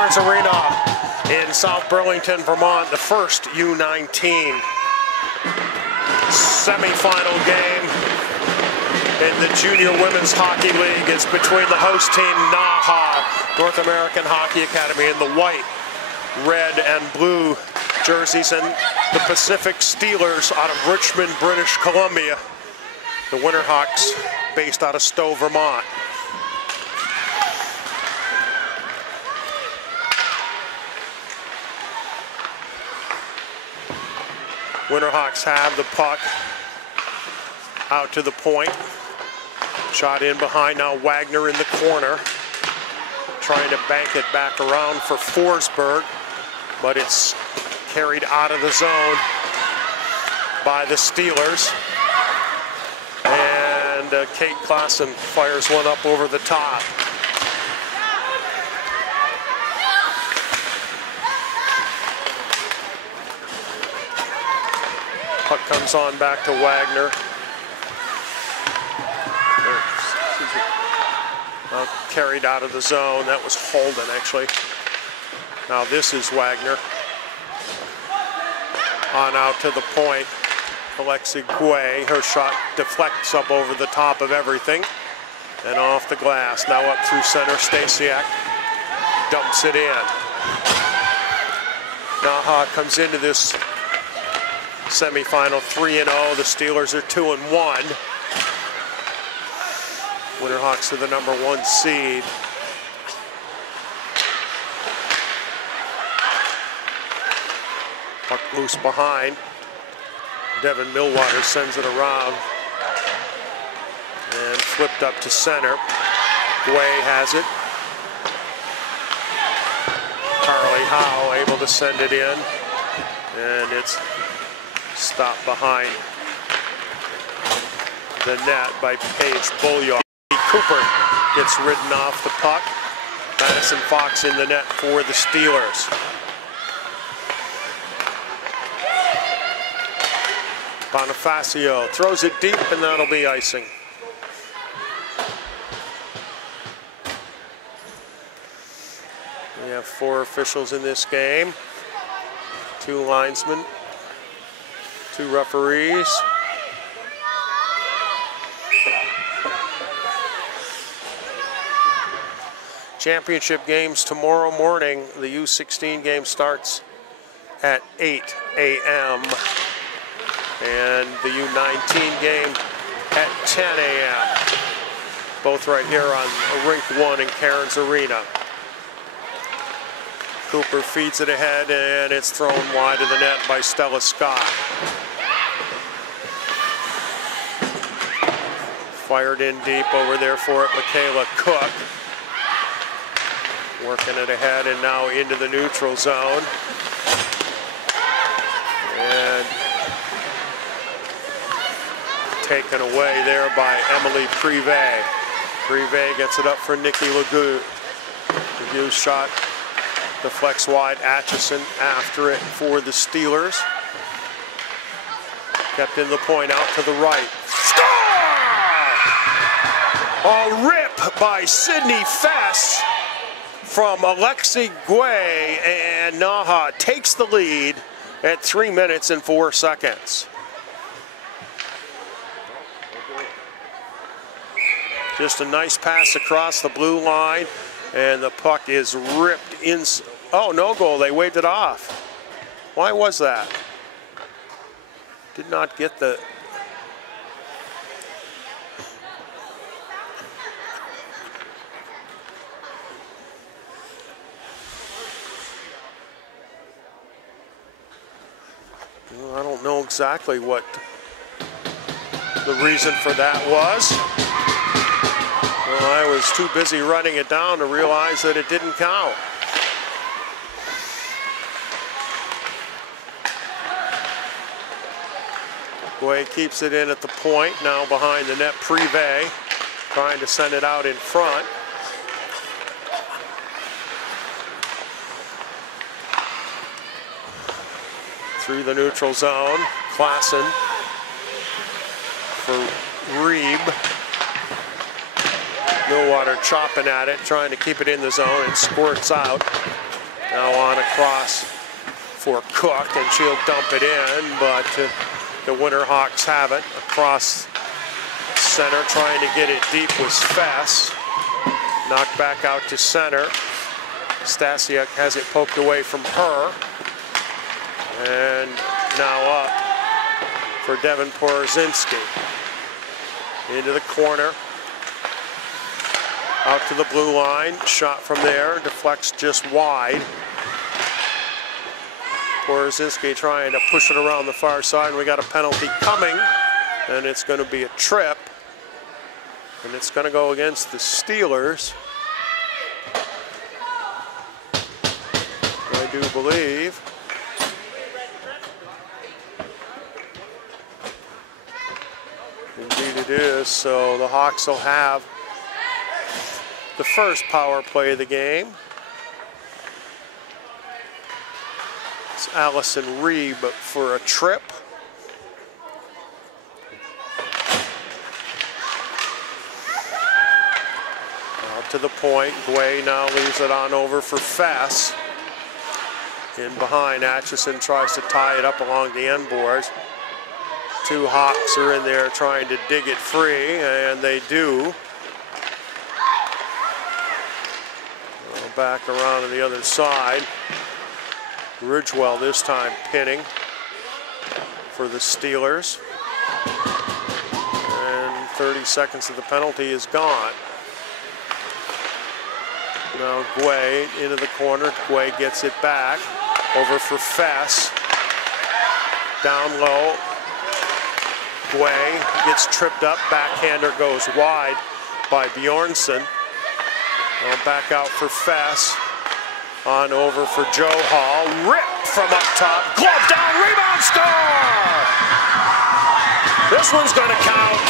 Cairns Arena in South Burlington, Vermont, the first U-19 semifinal game in the Junior Women's Hockey League. It's between the host team, Naha, North American Hockey Academy, in the white, red, and blue jerseys, and the Pacific Steelers out of Richmond, British Columbia. The Winterhawks based out of Stowe, Vermont. Winterhawks have the puck out to the point. Shot in behind now, Wagner in the corner. Trying to bank it back around for Forsberg, but it's carried out of the zone by the Steelers. And Kate Klassen fires one up over the top. Puck comes on back to Wagner. Carried out of the zone. That was Holden, actually. Now this is Wagner. On out to the point. Alexi Guay, her shot deflects up over the top of everything and off the glass. Now up through center, Stasiak dumps it in. Naha comes into this semifinal 3-0. The Steelers are 2-1. Winterhawks are the #1 seed. Puck loose behind. Devin Millwater sends it around and flipped up to center. Guay has it. Carly Howe able to send it in, and it's stopped behind the net by Paige Bulliard. Cooper gets ridden off the puck. Madison Fox in the net for the Steelers. Bonifacio throws it deep, and that'll be icing. We have 4 officials in this game. 2 linesmen, 2 referees. Championship games tomorrow morning. The U-16 game starts at 8 a.m. and the U-19 game at 10 a.m. Both right here on Rink 1 in Cairns Arena. Cooper feeds it ahead, and it's thrown wide of the net by Stella Scott. Fired in deep over there for it, Michaela Cook. Working it ahead and now into the neutral zone. And taken away there by Emily Privé. Privé gets it up for Nikki Legout. Legou's shot deflects wide. Atchison after it for the Steelers. Kept in the point out to the right. Score! A rip by Sydney Fess from Alexi Guay, and Naha takes the lead at 3 minutes and 4 seconds. Just a nice pass across the blue line, and the puck is ripped in. Oh, no goal, they waved it off. Why was that? Did not get the... I don't know exactly what the reason for that was. Well, I was too busy running it down to realize that it didn't count. Guay keeps it in at the point, now behind the net. Privé trying to send it out in front. Through the neutral zone, Klassen for Reeb. Millwater chopping at it, trying to keep it in the zone, and squirts out. Now on across for Cook, and she'll dump it in, but the Winter Hawks have it. Across center, trying to get it deep was Fess. Knocked back out to center. Stasiuk has it poked away from her. And now up for Devin Porozinski. Into the corner. Out to the blue line. Shot from there. Deflects just wide. Porozinski trying to push it around the far side. We got a penalty coming. And it's going to be a trip. And it's going to go against the Steelers. I do believe. Indeed it is. So the Hawks will have the first power play of the game. It's Allison Reeb for a trip. To the point, Guay now leaves it on over for Fess. In behind, Atchison tries to tie it up along the end boards. Two Hawks are in there trying to dig it free, and they do. Back around to the other side. Ridgewell this time pinning for the Steelers. And 30 seconds of the penalty is gone. Now Guay into the corner. Guay gets it back. Over for Fess. Down low. Guay gets tripped up. Backhander goes wide by Bjornsson. Now back out for Fess. On over for Joe Hall. Ripped from up top. Glove down. Rebound score! This one's going to count.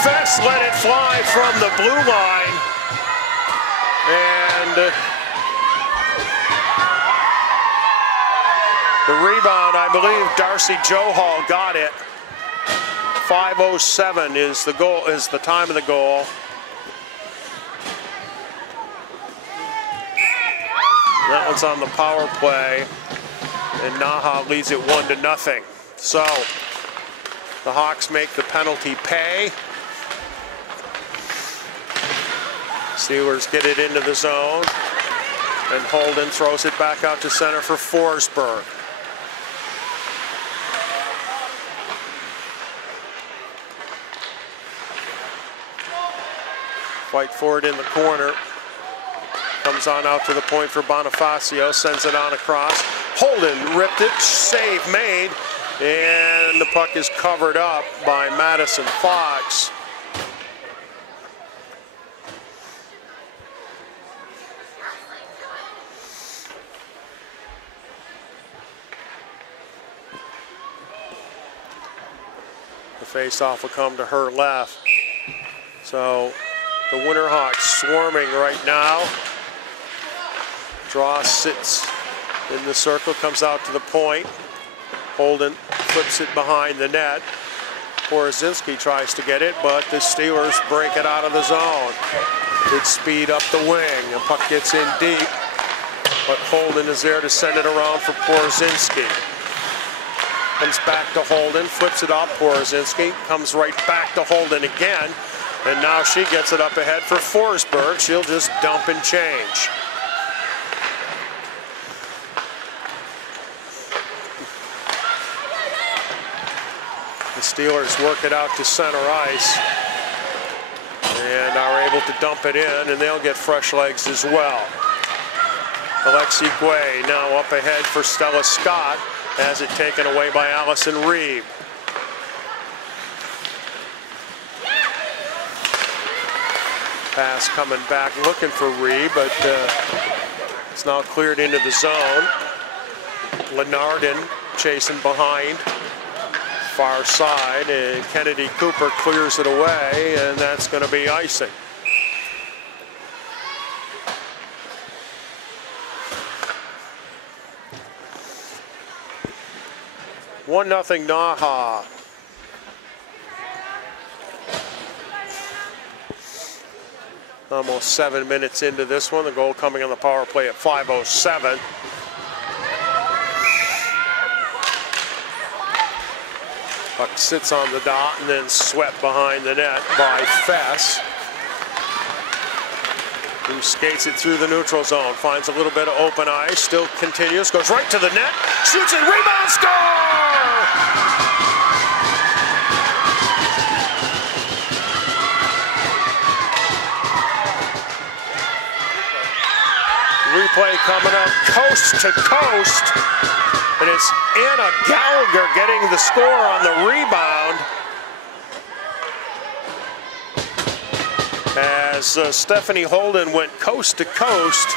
Fess let it fly from the blue line. And the rebound, I believe Darcy Johal got it. 5:07 is the goal, is the time of the goal. That one's on the power play, and Naha leads it 1-0. So the Hawks make the penalty pay. Steelers get it into the zone, and Holden throws it back out to center for Forsberg. Fight for it in the corner. Comes on out to the point for Bonifacio, sends it on across. Holden ripped it, save made, and the puck is covered up by Madison Fox. The face-off will come to her left. So the Winter Hawks swarming right now. Draw sits in the circle, comes out to the point. Holden flips it behind the net. Porozinski tries to get it, but the Steelers break it out of the zone. Good speed up the wing. The puck gets in deep, but Holden is there to send it around for Porozinski. Comes back to Holden, flips it up. Porozinski comes right back to Holden again, and now she gets it up ahead for Forsberg. She'll just dump and change. Steelers work it out to center ice and are able to dump it in, and they'll get fresh legs as well. Alexi Guay now up ahead for Stella Scott, has it taken away by Allison Reeb. Pass coming back looking for Reeb, but it's now cleared into the zone. Lenardin chasing behind. Far side, and Kennedy Cooper clears it away, and that's going to be icing. One nothing Naha. Almost 7 minutes into this one. The goal coming on the power play at 5:07. Puck sits on the dot and then swept behind the net by Fess, who skates it through the neutral zone, finds a little bit of open ice, still continues, goes right to the net, shoots it, rebound, score! Replay coming up coast to coast, and it's Anna Gallagher getting the score on the rebound as Stephanie Holden went coast to coast.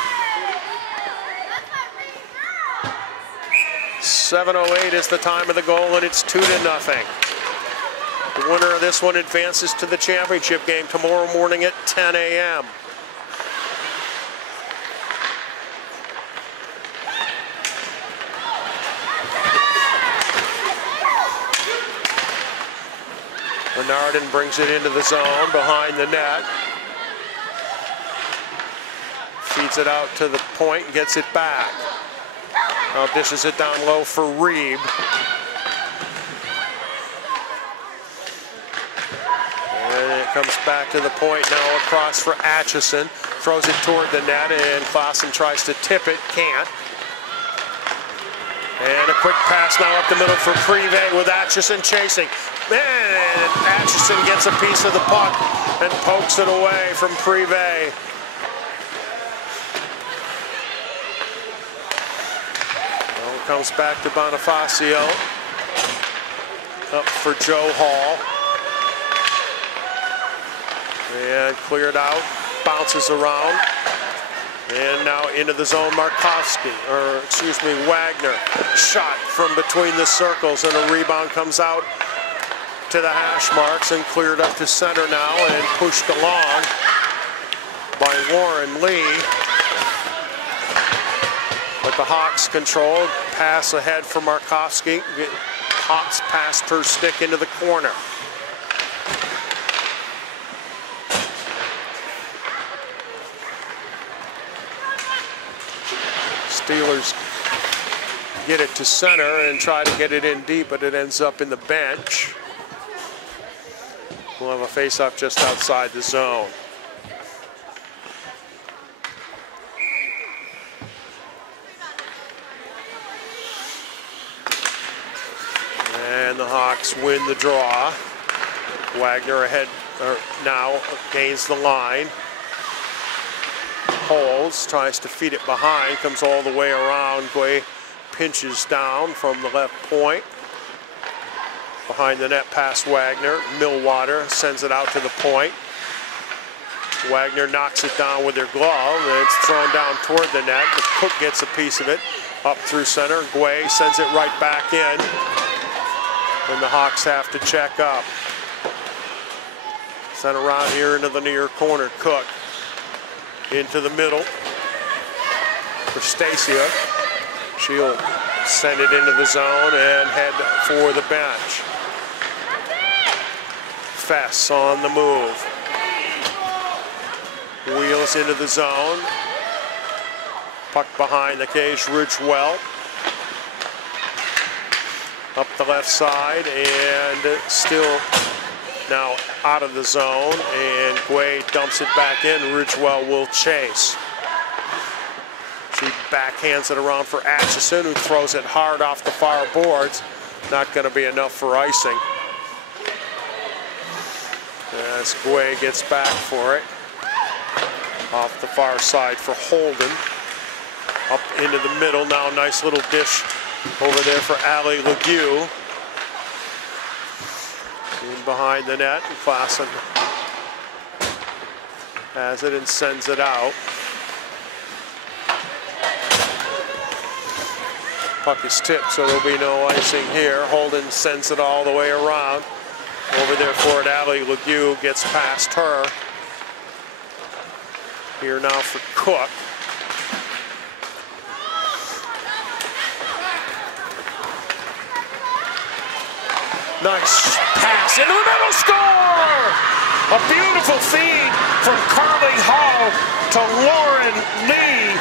7:08 is the time of the goal, and it's 2-0. The winner of this one advances to the championship game tomorrow morning at 10 a.m. Bernardin brings it into the zone behind the net. Feeds it out to the point and gets it back. Now dishes it down low for Reeb. And it comes back to the point now across for Atchison. Throws it toward the net and Clausen tries to tip it, can't. And a quick pass now up the middle for Privé with Atchison chasing. And Atchison gets a piece of the puck and pokes it away from Privé. Well, it comes back to Bonifacio. Up for Joe Hall. And cleared out, bounces around. And now into the zone, Wagner. Shot from between the circles, and a rebound comes out to the hash marks and cleared up to center now and pushed along by Warren Lee. But the Hawks control, pass ahead for Markovsky. Hops past her stick into the corner. Steelers get it to center and try to get it in deep, but it ends up in the bench. We'll have a face-off just outside the zone. And the Hawks win the draw. Wagner ahead now, gains the line. Holds, tries to feed it behind, comes all the way around. Guay pinches down from the left point. Behind the net past Wagner. Millwater sends it out to the point. Wagner knocks it down with her glove, and it's thrown down toward the net. The Cook gets a piece of it up through center. Guay sends it right back in. And the Hawks have to check up. Sent around here into the near corner. Cook into the middle for Stacia. She'll send it into the zone and head for the bench. Fess on the move. Wheels into the zone. Puck behind the cage, Ridgewell. Up the left side and still now out of the zone, and Guay dumps it back in. Ridgewell will chase. She backhands it around for Atchison, who throws it hard off the far boards. Not going to be enough for icing. As Guay gets back for it. Off the far side for Holden. Up into the middle now, nice little dish over there for Ali Legue. In behind the net, and Clausen has it and sends it out. Puck is tipped, so there'll be no icing here. Holden sends it all the way around. Over there for it, Ali Legue gets past her. Here now for Cook. Nice pass into the middle, score! A beautiful feed from Carly Hall to Lauren Lee.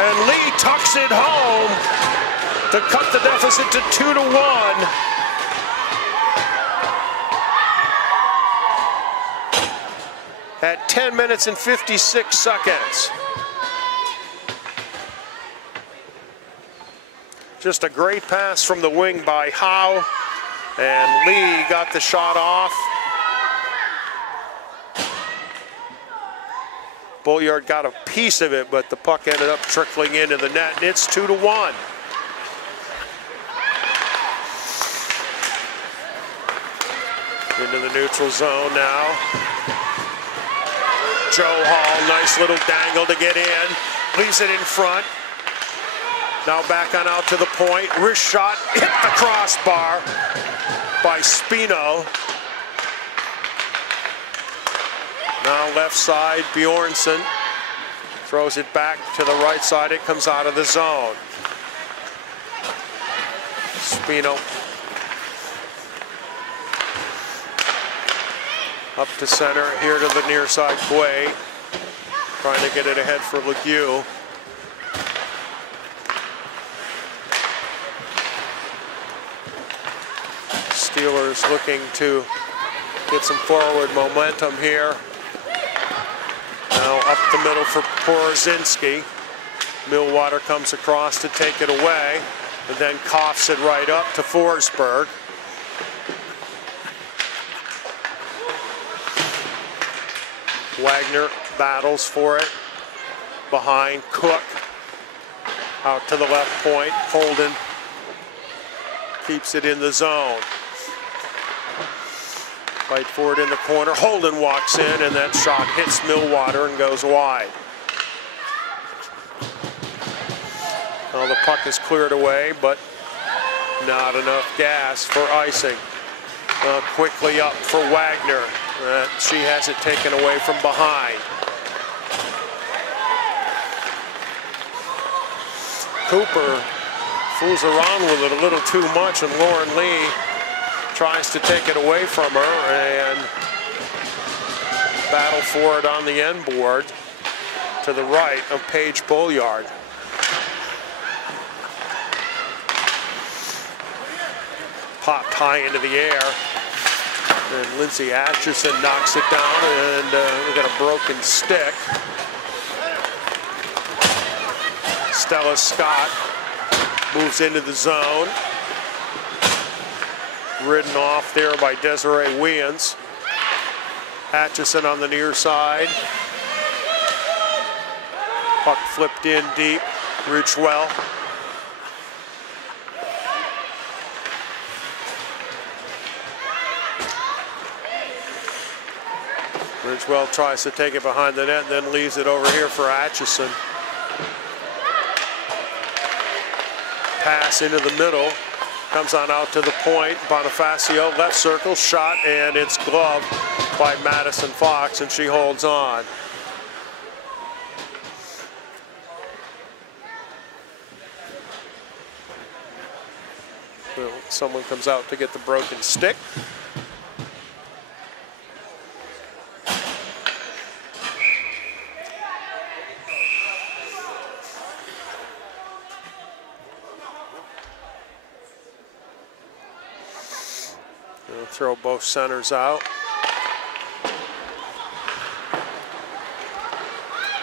And Lee tucks it home to cut the deficit to 2-1. At 10 minutes and 56 seconds. Just a great pass from the wing by Howe, and Lee got the shot off. Bolliard got a piece of it, but the puck ended up trickling into the net, and it's 2-1. Into the neutral zone now. Joe Hall, nice little dangle to get in. Leaves it in front. Now back on out to the point. Wrist shot, hit the crossbar by Spino. Now left side, Bjornsson throws it back to the right side. It comes out of the zone. Spino up to center, here to the near side, Quay. Trying to get it ahead for Legue. Steelers looking to get some forward momentum here. Now up the middle for Porozinski. Millwater comes across to take it away, and then coughs it right up to Forsberg. Wagner battles for it. Behind Cook. Out to the left point. Holden keeps it in the zone. Fight for it in the corner. Holden walks in, and that shot hits Millwater and goes wide. Well, the puck is cleared away, but not enough gas for icing. Quickly up for Wagner. She has it taken away from behind. Cooper fools around with it a little too much, and Lauren Lee tries to take it away from her and battle for it on the end board to the right of Paige Bolliard. Popped high into the air, and Lindsay Atchison knocks it down, and we got a broken stick. Stella Scott moves into the zone. Ridden off there by Desiree Williams. Atchison on the near side. Puck flipped in deep. Ridgewell. Ridgewell tries to take it behind the net, and then leaves it over here for Atchison. Pass into the middle. Comes on out to the point. Bonifacio, left circle, shot, and it's gloved by Madison Fox, and she holds on. Well, someone comes out to get the broken stick. Throw both centers out.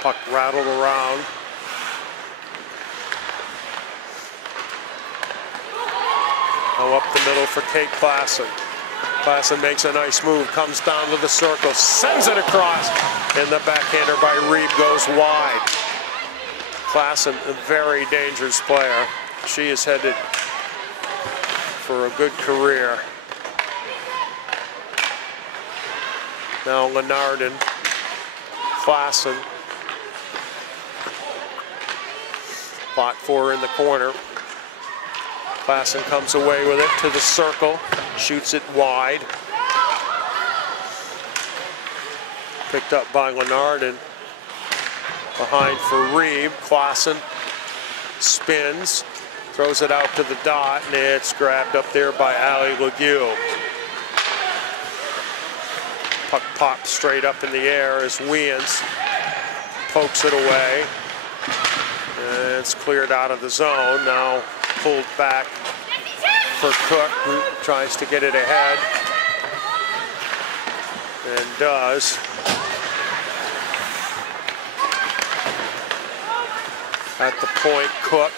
Puck rattled around. Now up the middle for Kate Klassen. Klassen makes a nice move, comes down to the circle, sends it across, and the backhander by Reeb goes wide. Klassen, a very dangerous player. She is headed for a good career. Now Lenardin, Klassen, fought for her in the corner. Klassen comes away with it to the circle, shoots it wide. Picked up by Lenardin. Behind for Reeb. Klassen spins, throws it out to the dot, and it's grabbed up there by Allie Legue. Puck pops straight up in the air as Weans pokes it away. And it's cleared out of the zone. Now pulled back for Cook, who tries to get it ahead. And does. At the point, Cook.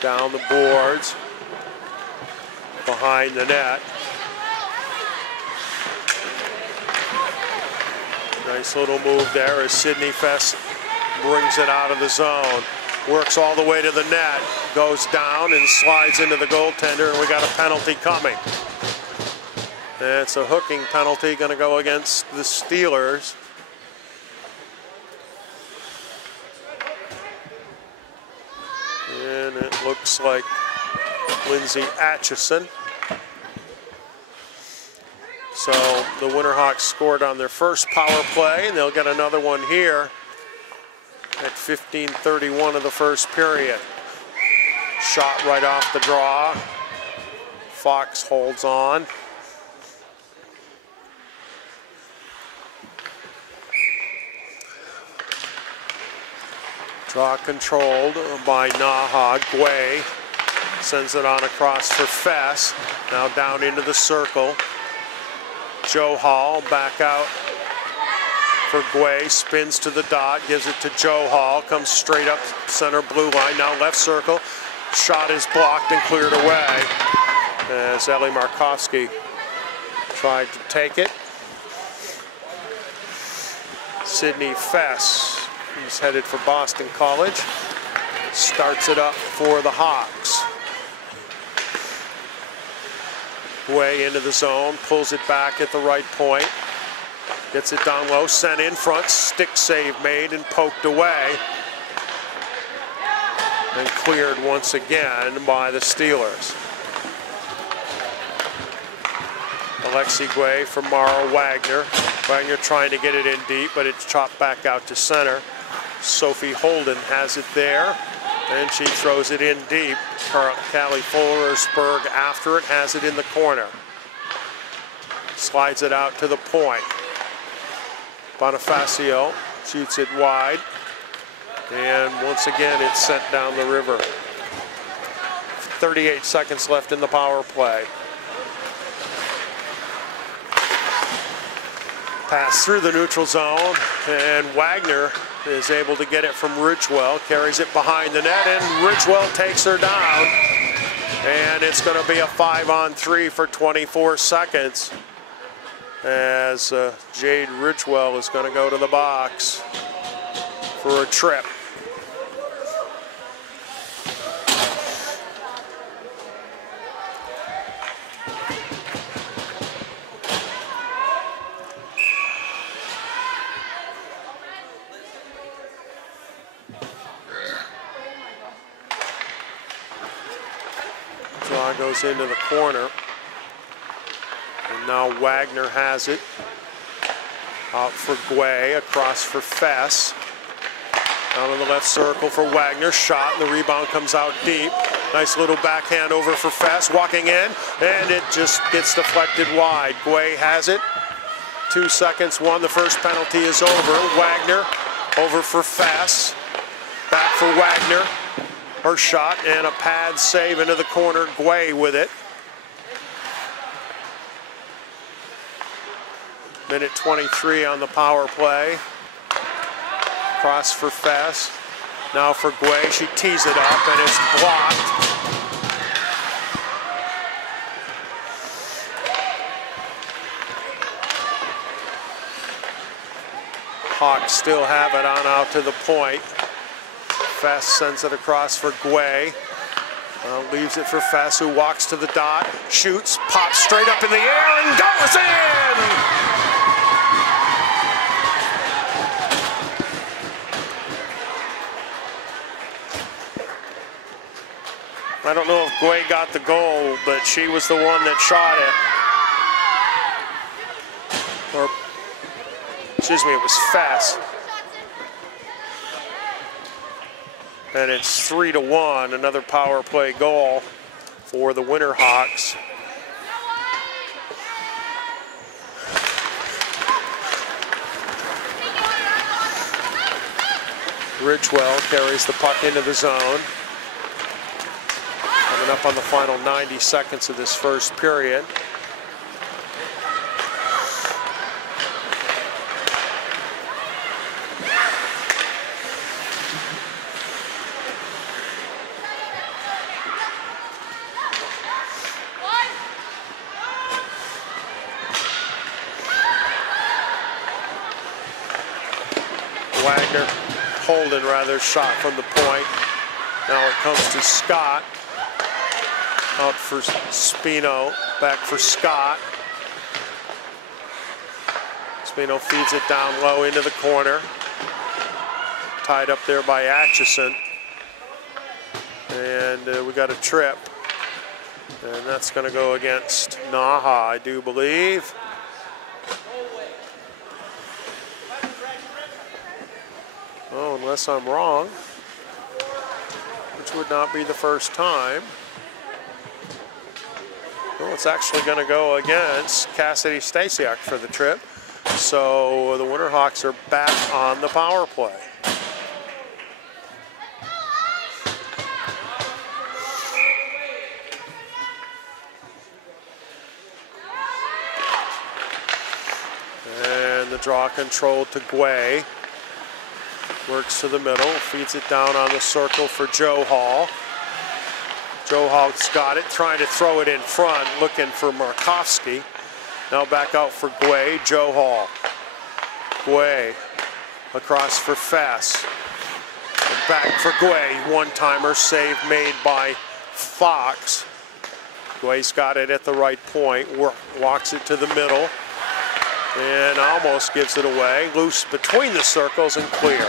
Down the boards. Behind the net. Nice little move there as Sidney Fess brings it out of the zone. Works all the way to the net. Goes down and slides into the goaltender, and we got a penalty coming. And it's a hooking penalty going to go against the Steelers. And it looks like Lindsay Atchison. So the Winterhawks scored on their first power play, and they'll get another one here at 15:31 of the first period. Shot right off the draw. Fox holds on. Draw controlled by Naha. Guay sends it on across for Fess. Now down into the circle. Joe Hall back out for Guay. Spins to the dot. Gives it to Joe Hall. Comes straight up center blue line. Now left circle. Shot is blocked and cleared away as Ellie Markovsky tried to take it. Sidney Fess. He's headed for Boston College. Starts it up for the Hawks. Way into the zone, pulls it back at the right point. Gets it down low, sent in front, stick save made and poked away. And cleared once again by the Steelers. Alexi Guay for Mara Wagner. Wagner trying to get it in deep, but it's chopped back out to center. Sophie Holden has it there, and she throws it in deep. Callie Fullersberg after it, has it in the corner. Slides it out to the point. Bonifacio shoots it wide, and once again it's sent down the river. 38 seconds left in the power play. Pass through the neutral zone, and Wagner is able to get it from Ridgewell, carries it behind the net, and Ridgewell takes her down. And it's going to be a 5-on-3 for 24 seconds as Jade Ridgewell is going to go to the box for a trip. Draw goes into the corner. And now Wagner has it. Out for Guay, across for Fess. Down in the left circle for Wagner. Shot, and the rebound comes out deep. Nice little backhand over for Fess, walking in, and it just gets deflected wide. Guay has it. 2 seconds, the first penalty is over. Wagner over for Fess. Back for Wagner. Her shot, and a pad save into the corner. Guay with it. Minute 23 on the power play. Cross for Fess. Now for Guay. She tees it up, and it's blocked. Hawks still have it on out to the point. Fess sends it across for Guay. Leaves it for Fess, who walks to the dot, shoots, pops straight up in the air, and goes in! I don't know if Guay got the goal, but she was the one that shot it. Or, excuse me, it was Fess. And it's 3-1, another power play goal for the Winterhawks. Ridgewell carries the puck into the zone. Coming up on the final 90 seconds of this first period. Wagner, Holden rather, shot from the point. Now it comes to Scott. Out for Spino, back for Scott. Spino feeds it down low into the corner. Tied up there by Atchison. And we got a trip. And that's going to go against Naha, I do believe. Oh, unless I'm wrong, which would not be the first time. Well, it's actually going to go against Cassidy Stasiak for the trip. So the Winterhawks are back on the power play. And the draw control to Guay. Works to the middle, feeds it down on the circle for Joe Hall. Joe Hall's got it, trying to throw it in front, looking for Markovsky. Now back out for Guay, Joe Hall. Guay across for Fess. And back for Guay, one-timer save made by Fox. Guay's got it at the right point, walks it to the middle. And almost gives it away. Loose between the circles and clear.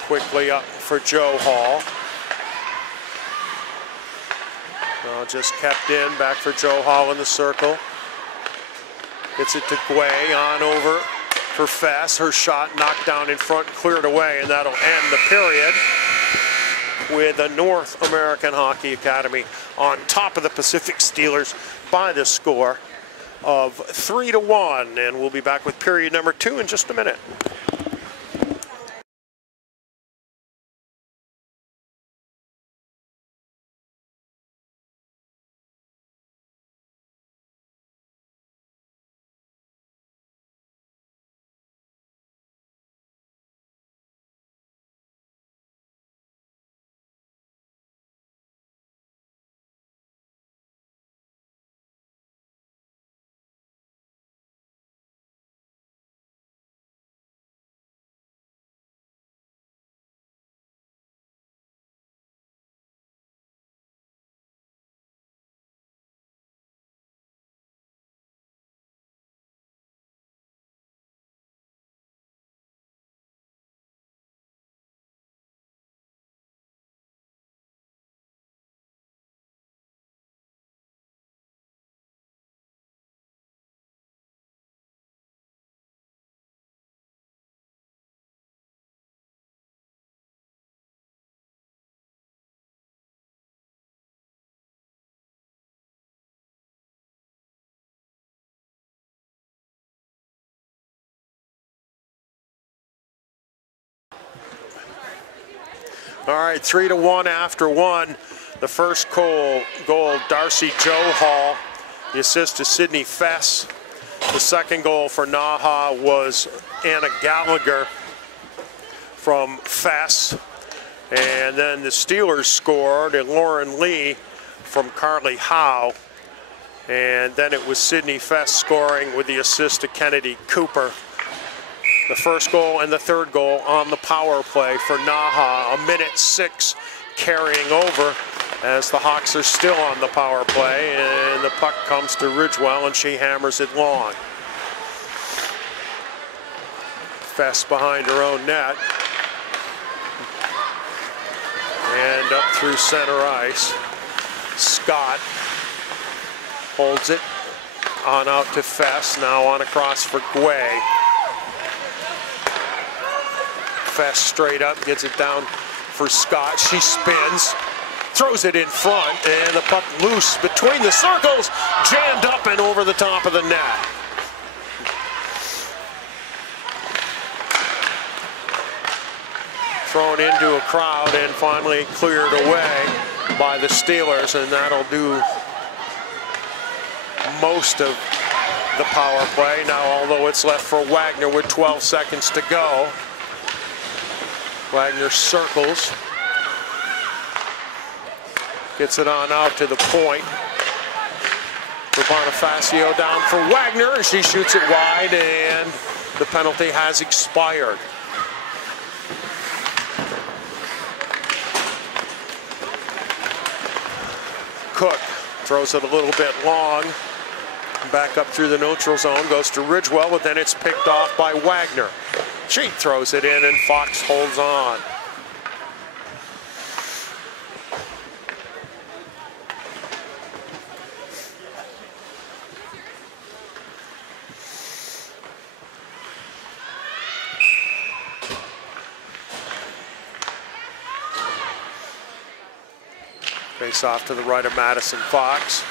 Quickly up for Joe Hall. Well, just kept in. Back for Joe Hall in the circle. Gets it to Guay. On over for Fess. Her shot knocked down in front, cleared away, and that'll end the period with the North American Hockey Academy on top of the Pacific Steelers by the score of 3-1. And we'll be back with period number 2 in just a minute. All right, 3-1 after one. The first goal, Darcy Joe Hall. The assist to Sydney Fess. The second goal for Naha was Anna Gallagher from Fess. And then the Steelers scored, and Lauren Lee from Carly Howe. And then it was Sydney Fess scoring with the assist to Kennedy Cooper. The first goal and the third goal on the power play for Naha. 1:06 carrying over as the Hawks are still on the power play, and the puck comes to Ridgewell and she hammers it long. Fess behind her own net. And up through center ice. Scott holds it on out to Fess, now on across for Guay. Fess straight up, gets it down for Scott. She spins, throws it in front, and the puck loose between the circles, jammed up and over the top of the net. thrown into a crowd and finally cleared away by the Steelers, and that'll do most of the power play. Now, although it's left for Wagner with 12 seconds to go. Wagner circles. Gets it on out to the point. For Bonifacio down for Wagner, and she shoots it wide, and the penalty has expired. Cook throws it a little bit long. Back up through the neutral zone, goes to Ridgewell, but then it's picked off by Wagner. She throws it in, and Fox holds on. Face off to the right of Madison Fox.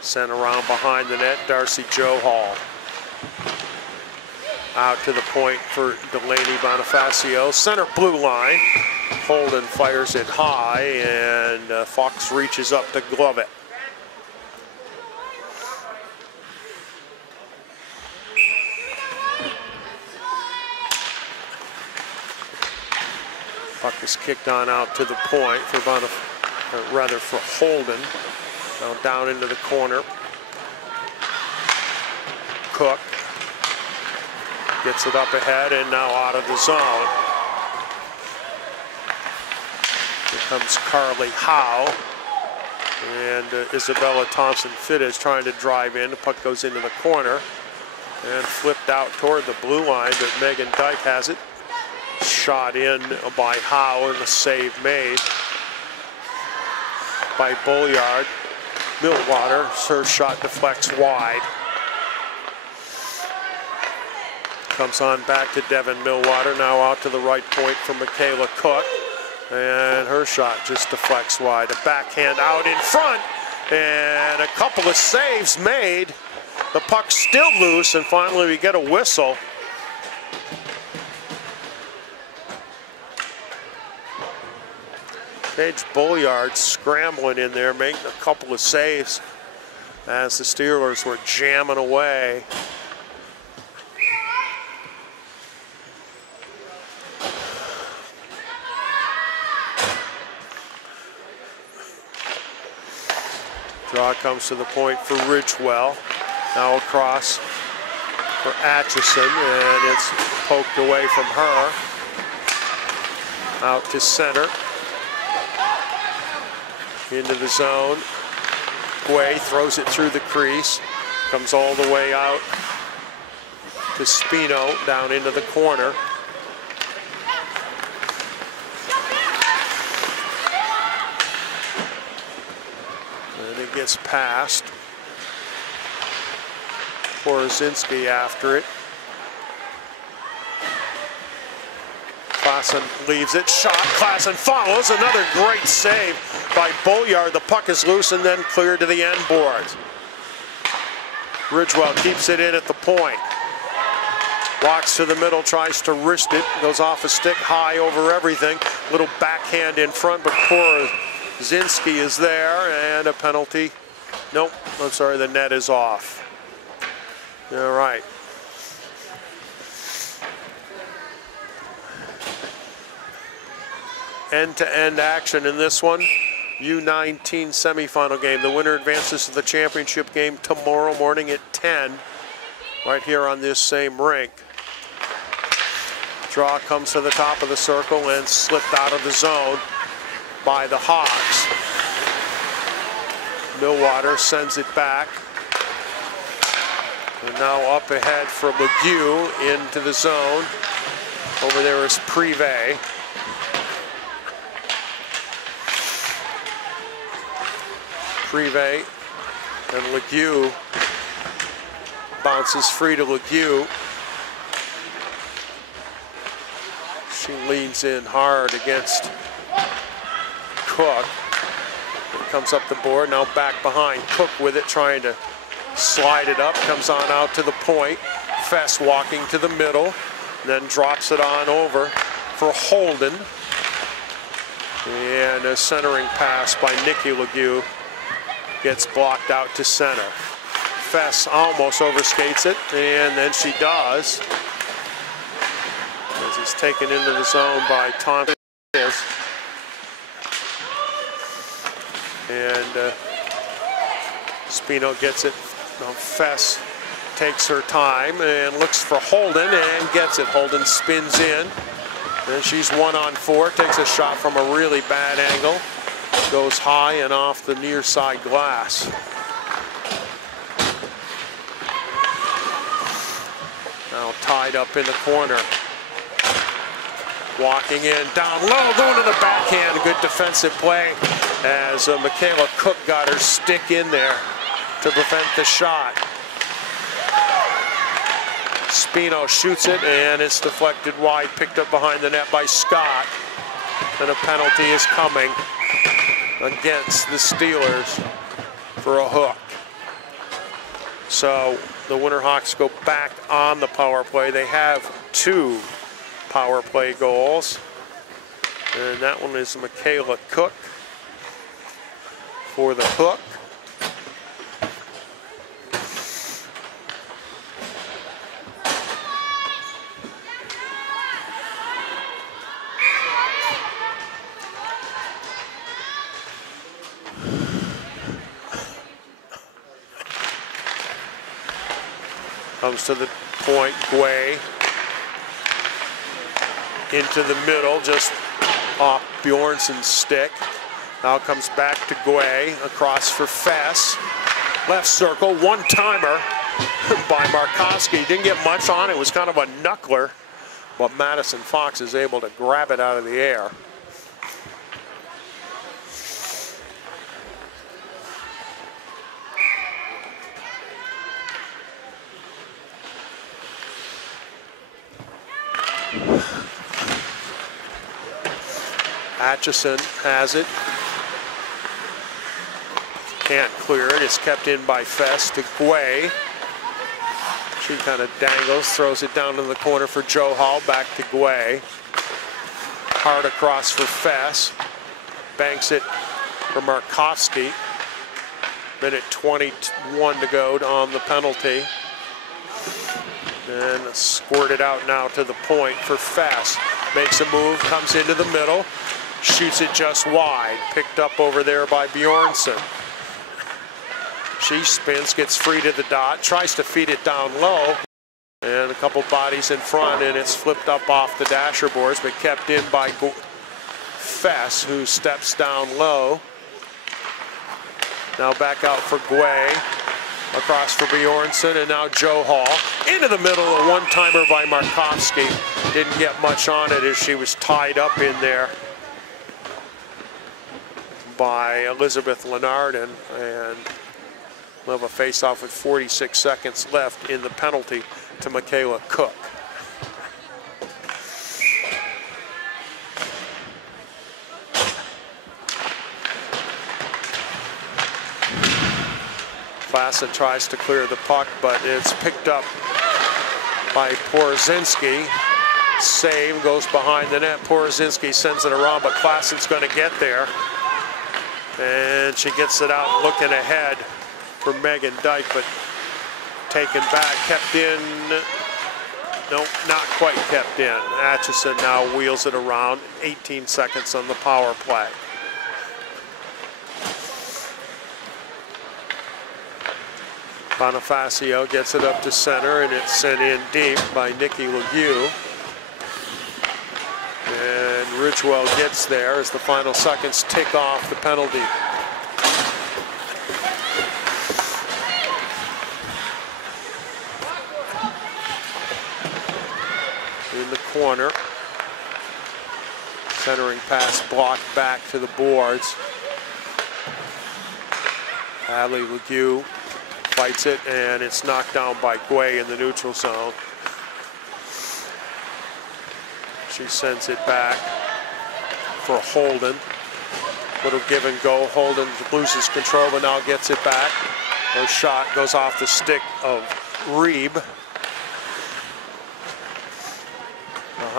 Sent around behind the net, Darcy Johal. Out to the point for Delaney Bonifacio. Center blue line. Holden fires it high, and Fox reaches up to glove it. Puck is kicked on out to the point for for Holden. Now down into the corner. Cook gets it up ahead and now out of the zone. Here comes Carly Howe. And Isabella Thompson-Fittis trying to drive in. The puck goes into the corner and flipped out toward the blue line, but Megan Dyke has it. Shot in by Howe, and the save made by Bolliard. Millwater, her shot deflects wide. Comes on back to Devin Millwater, now out to the right point for Michaela Cook. And her shot just deflects wide. A backhand out in front, and a couple of saves made. The puck's still loose, and finally we get a whistle. Paige Bolliard scrambling in there, making a couple of saves as the Steelers were jamming away. Draw comes to the point for Ridgewell. Now across for Atchison, and it's poked away from her. Out to center. Into the zone. Guay throws it through the crease. Comes all the way out to Spino, down into the corner. And it gets past. Porozinski after it. Klassen leaves it. Shot. Klassen follows. Another great save by Bolliard. The puck is loose and then cleared to the end boards. Ridgewell keeps it in at the point. Walks to the middle, tries to wrist it. Goes off a stick high over everything. Little backhand in front, but Porozinski is there, and a penalty. Nope, I'm sorry, the net is off. All right. End-to-end action in this one. U-19 semifinal game. The winner advances to the championship game tomorrow morning at 10, right here on this same rink. Draw comes to the top of the circle and slipped out of the zone by the Hawks. Millwater sends it back. And now up ahead for Legue into the zone. Over there is Privé. Privé and Legue bounces free to Legue. She leans in hard against Cook. It comes up the board, now back behind. Cook with it, trying to slide it up. Comes on out to the point. Fess walking to the middle, then drops it on over for Holden. And a centering pass by Nikki Lemieux gets blocked out to center. Fess almost overskates it, and then she does. As he's taken into the zone by Thompson. And Spino gets it. Now Fess takes her time and looks for Holden and gets it. Holden spins in. And she's 1-on-4, takes a shot from a really bad angle. Goes high and off the near side glass. Now tied up in the corner. Walking in, down low, going to the backhand. Good defensive play as Michaela Cook got her stick in there to prevent the shot. Spino shoots it, and it's deflected wide, picked up behind the net by Scott. And a penalty is coming against the Steelers for a hook. So the Winterhawks go back on the power play. They have 2 power play goals. And that one is Michaela Cook for the hook. Comes to the point, Guay into the middle, just off Bjornsson's stick. Now comes back to Guay, across for Fess. Left circle, one-timer by Markowski. Didn't get much on it, was kind of a knuckler, but Madison Fox is able to grab it out of the air. Atchison has it. Can't clear it. It's kept in by Fess to Guay. She kind of dangles, throws it down in the corner for Joe Hall. Back to Guay. Hard across for Fess. Banks it for Markowski. Minute 21 to go on the penalty. And squirted out now to the point for Fess. Makes a move, comes into the middle. Shoots it just wide, picked up over there by Bjornsson. She spins, gets free to the dot, tries to feed it down low, and a couple bodies in front, and it's flipped up off the dasher boards, but kept in by Fess, who steps down low. Now back out for Guay, across for Bjornsson, and now Joe Hall. Into the middle, a one-timer by Markowski. Didn't get much on it as she was tied up in there by Elizabeth Lenardon, and we'll have a face-off with 46 seconds left in the penalty to Michaela Cook. Bassett tries to clear the puck, but it's picked up by Porzinski. Save, goes behind the net. Porzinski sends it around, but Klassen's going to get there. And she gets it out looking ahead for Megan Dyke, but taken back, kept in. No, not quite kept in. Atchison now wheels it around. 18 seconds on the power play. Bonifacio gets it up to center, and it's sent in deep by Nikki Lemieux. And Ridgewell gets there as the final seconds tick off the penalty. In the corner. Centering pass blocked back to the boards. Hadley Lemieux fights it, and it's knocked down by Guay in the neutral zone. She sends it back for Holden. Little give and go. Holden loses control, but now gets it back. Her shot goes off the stick of Reeb.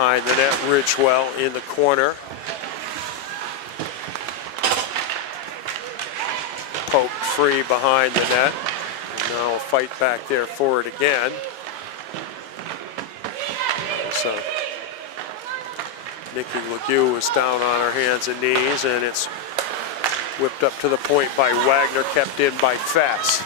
behind the net. Ridgewell in the corner. Poked free behind the net. Now a fight back there for it again. So Nikki Legue is down on her hands and knees, and it's whipped up to the point by Wagner, kept in by Fess.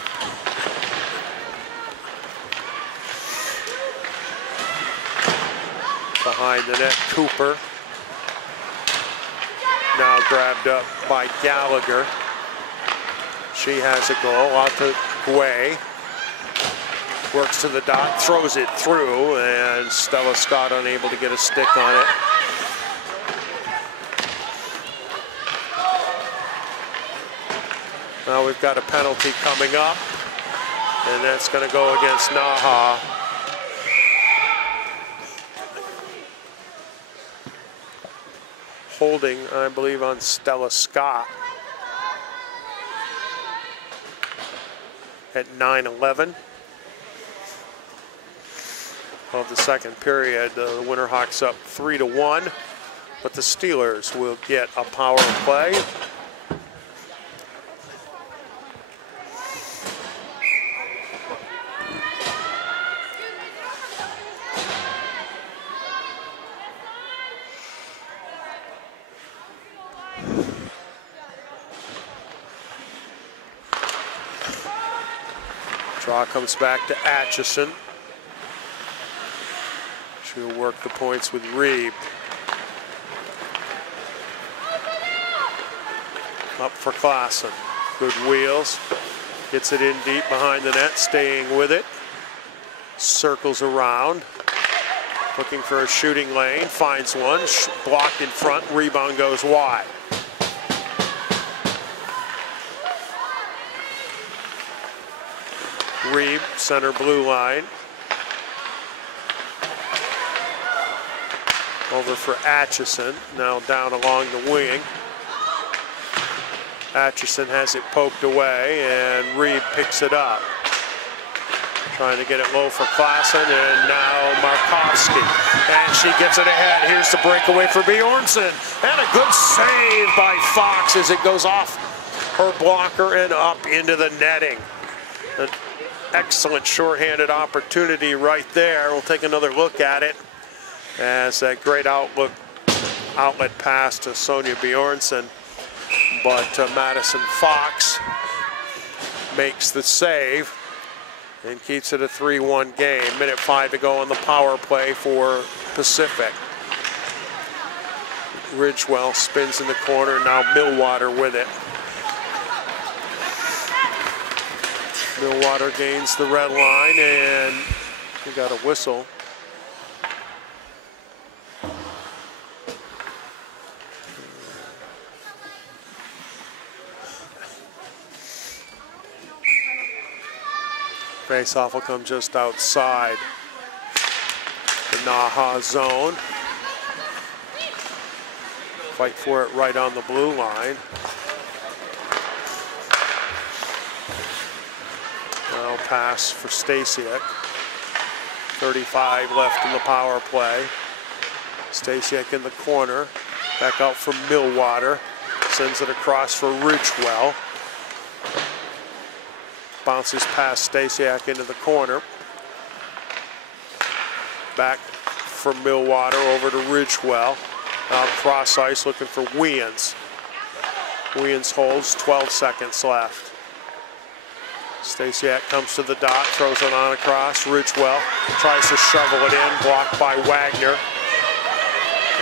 Behind the net, Cooper. Now grabbed up by Gallagher. She has a goal out to Guay. Works to the dot, throws it through, and Stella Scott unable to get a stick on it. Now we've got a penalty coming up, and that's going to go against Naha. Holding, I believe, on Stella Scott. At 9:11 of the second period, the Winterhawks up 3-1, but the Steelers will get a power play. Draw comes back to Atchison. She'll work the points with Reeb. Up for Klassen. Good wheels. Gets it in deep behind the net, staying with it. Circles around. Looking for a shooting lane. Finds one. Blocked in front. Rebound goes wide. Reeb, center blue line. Over for Atchison, now down along the wing. Atchison has it poked away, and Reeb picks it up. Trying to get it low for Klassen, and now Markovsky. And she gets it ahead. Here's the breakaway for Bjornsson. And a good save by Fox as it goes off her blocker and up into the netting. An excellent shorthanded opportunity right there. We'll take another look at it as that great outlet pass to Sonia Bjornsson. But Madison Fox makes the save and keeps it a 3-1 game. Minute 5 to go on the power play for Pacific. Ridgewell spins in the corner, now Millwater with it. Millwater gains the red line, and we got a whistle. Face-off will come just outside the Naha zone. Fight for it right on the blue line. Now pass for Stasiak. 35 left in the power play. Stasiak in the corner. Back out for Millwater. Sends it across for Ridgewell. Bounces past Stasiak into the corner. Back for Millwater over to Ridgewell. Now cross ice looking for Weans. Weans holds, 12 seconds left. Stasiak comes to the dot, throws it on across. Ridgewell tries to shovel it in, blocked by Wagner.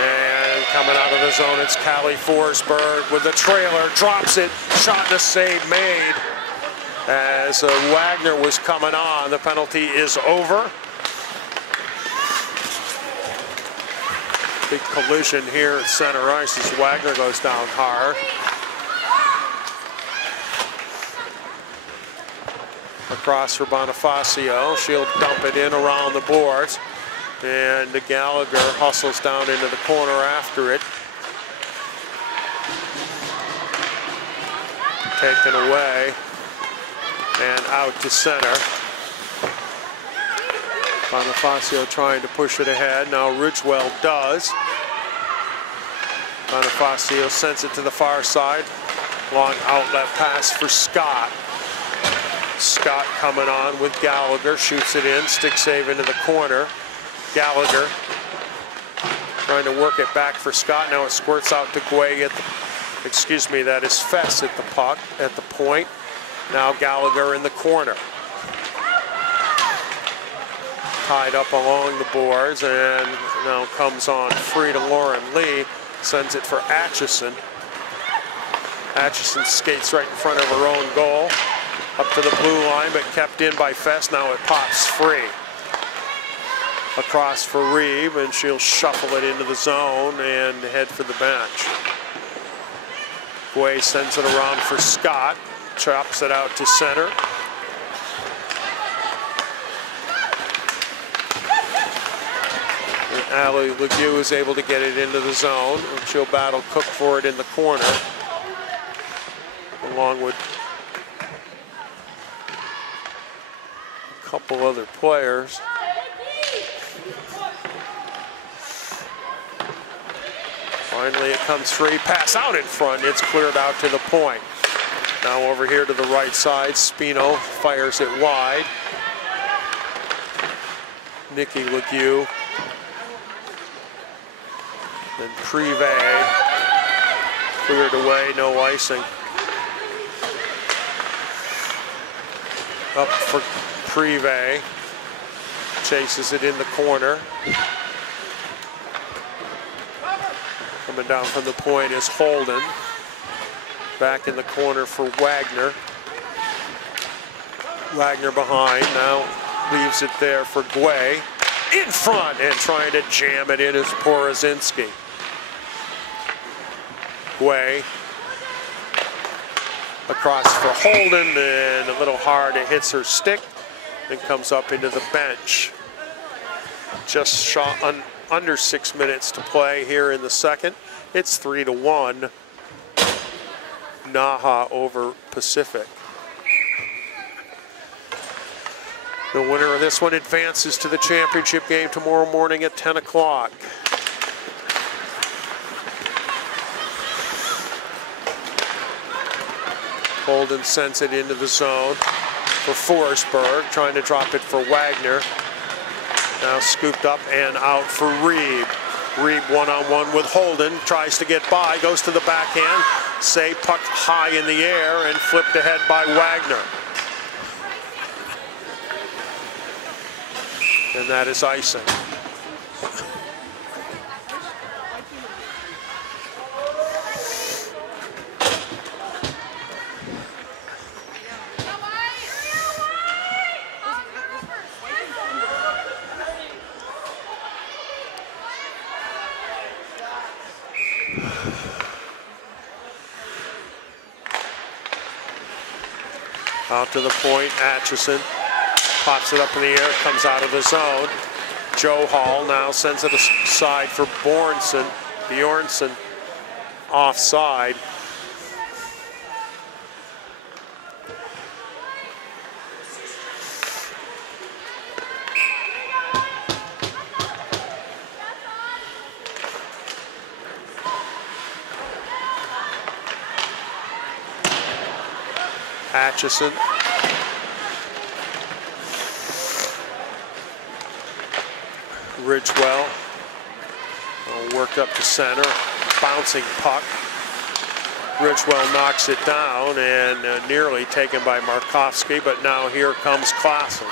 And coming out of the zone, it's Callie Forsberg with the trailer, drops it, shot and a save made. As Wagner was coming on, the penalty is over. Big collision here at center ice as Wagner goes down hard. Across for Bonifacio. She'll dump it in around the boards. And Gallagher hustles down into the corner after it. Taken away. And out to center. Bonifacio trying to push it ahead. Now Ridgewell does. Bonifacio sends it to the far side. Long outlet pass for Scott. Scott coming on with Gallagher. Shoots it in. Stick save into the corner. Gallagher trying to work it back for Scott. Now it squirts out to Guay at the, excuse me, that is Fess at the puck, at the point. Now Gallagher in the corner. Tied up along the boards and now comes on free to Lauren Lee. Sends it for Atchison. Atchison skates right in front of her own goal. Up to the blue line, but kept in by Fess. Now it pops free. Across for Reeve, and she'll shuffle it into the zone and head for the bench. Guay sends it around for Scott. Chops it out to center. And Allie Legue is able to get it into the zone. And she'll battle Cook for it in the corner, along with a couple other players. Finally it comes free, pass out in front, it's cleared out to the point. Now over here to the right side, Spino fires it wide. Nikki Legue. Then Privé cleared away, no icing. Up for Privé, chases it in the corner. Coming down from the point is Holden. Back in the corner for Wagner. Wagner behind, now leaves it there for Guay. In front and trying to jam it in is Porozinski. Guay across for Holden, and a little hard, it hits her stick and comes up into the bench. Just shot under 6 minutes to play here in the second. It's 3-1. Naha over Pacific. The winner of this one advances to the championship game tomorrow morning at 10 o'clock. Holden sends it into the zone for Forsberg, trying to drop it for Wagner. Now scooped up and out for Reeb. Reeb one-on-one with Holden, tries to get by, goes to the backhand. Save puck high in the air and flipped ahead by Wagner. And that is icing. Out to the point, Atchison pops it up in the air, comes out of the zone. Joe Hall now sends it aside for Bjornsson offside. Atchison. Ridgewell worked up to center, bouncing puck. Ridgewell knocks it down and nearly taken by Markovsky, but now here comes Klassen.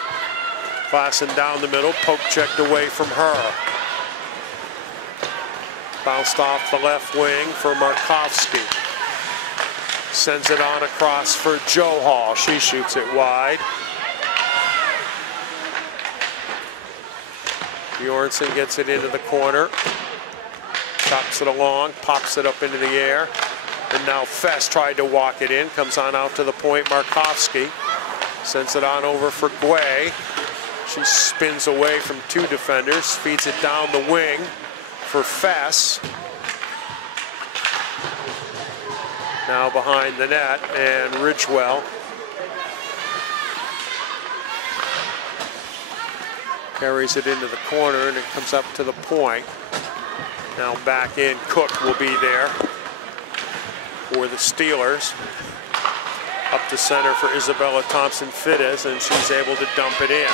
Klassen down the middle, poke checked away from her. Bounced off the left wing for Markovsky. Sends it on across for Joe Hall. She shoots it wide. Bjornsson gets it into the corner. Chops it along, pops it up into the air. And now Fess tried to walk it in. Comes on out to the point, Markovsky. Sends it on over for Guay. She spins away from two defenders. Feeds it down the wing for Fess. Now behind the net, and Ridgewell Carries it into the corner and it comes up to the point. Now back in, Cook will be there for the Steelers. Up the center for Isabella Thompson-Fittis, and she's able to dump it in.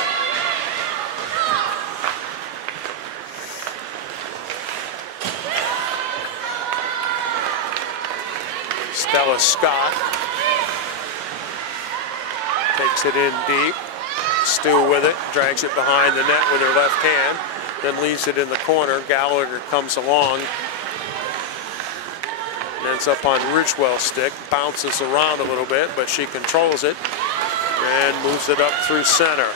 Stella Scott takes it in deep. Stu with it, drags it behind the net with her left hand, then leaves it in the corner. Gallagher comes along, ends up on Ridgewell's stick, bounces around a little bit, but she controls it and moves it up through center.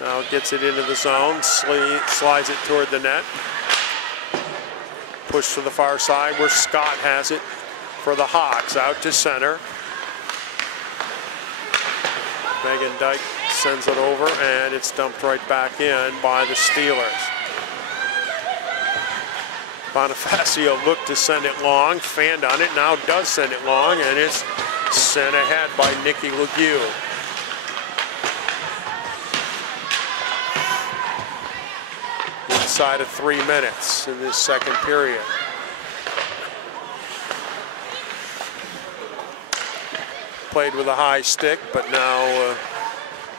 Now gets it into the zone, slides it toward the net. Push to the far side where Scott has it for the Hawks, out to center. Megan Dyke sends it over, and it's dumped right back in by the Steelers. Bonifacio looked to send it long, fanned on it, now does send it long, and it's sent ahead by Nikki Legue. Inside of 3 minutes in this second period. Played with a high stick, but now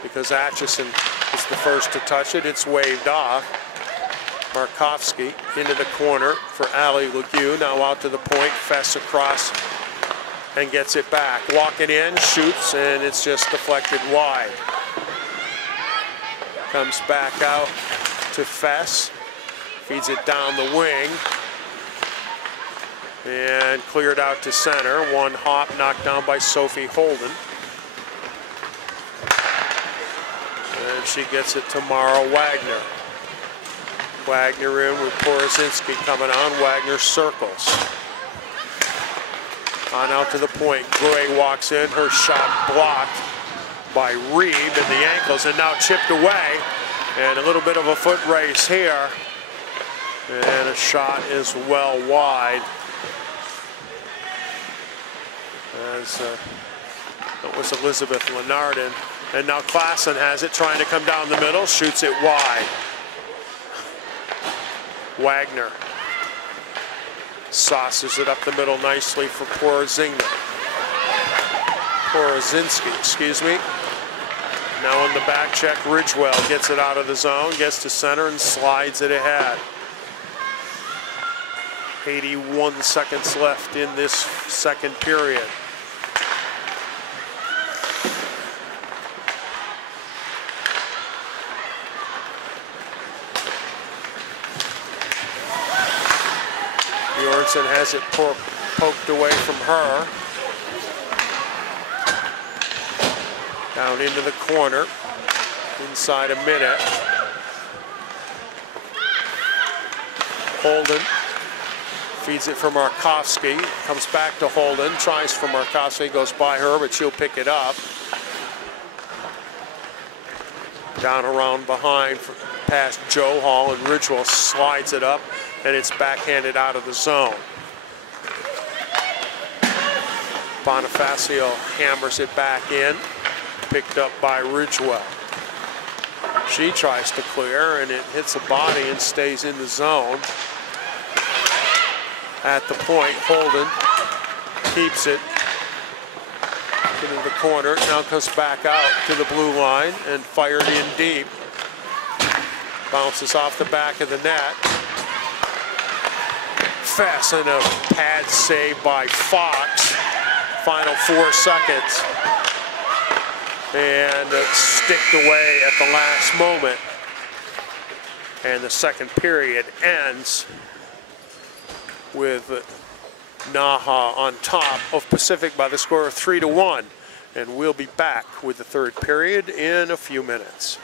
because Atchison is the first to touch it, it's waved off. Markovsky into the corner for Ali Legue. Now out to the point, Fess across and gets it back. Walking in, shoots, and it's just deflected wide. Comes back out to Fess, feeds it down the wing, and cleared out to center. One hop knocked down by Sophie Holden. And she gets it to Mara Wagner. Wagner in with Porozinski coming on. Wagner circles. On out to the point. Gray walks in. Her shot blocked by Reed in the ankles and now chipped away. And a little bit of a foot race here. And a shot is well wide. As that was Elizabeth Lenardin. And now Klassen has it, trying to come down the middle, shoots it wide. Wagner sauces it up the middle nicely for Porozinski, excuse me. Now in the back check, Ridgewell gets it out of the zone, gets to center and slides it ahead. 81 seconds left in this second period. Bjornsson has it poked away from her. Down into the corner, inside a minute. Holden feeds it for Markovsky, comes back to Holden, tries for Markovsky, goes by her, but she'll pick it up. Down around behind, past Joe Hall, and Ridgewell slides it up, and it's backhanded out of the zone. Bonifacio hammers it back in, picked up by Ridgewell. She tries to clear, and it hits a body and stays in the zone. At the point, Holden keeps it into the corner, now comes back out to the blue line and fired in deep. Bounces off the back of the net. Fess and a pad save by Fox. Final 4 seconds. And sticked away at the last moment. And the second period ends with Naha on top of Pacific by the score of 3-1. And we'll be back with the third period in a few minutes.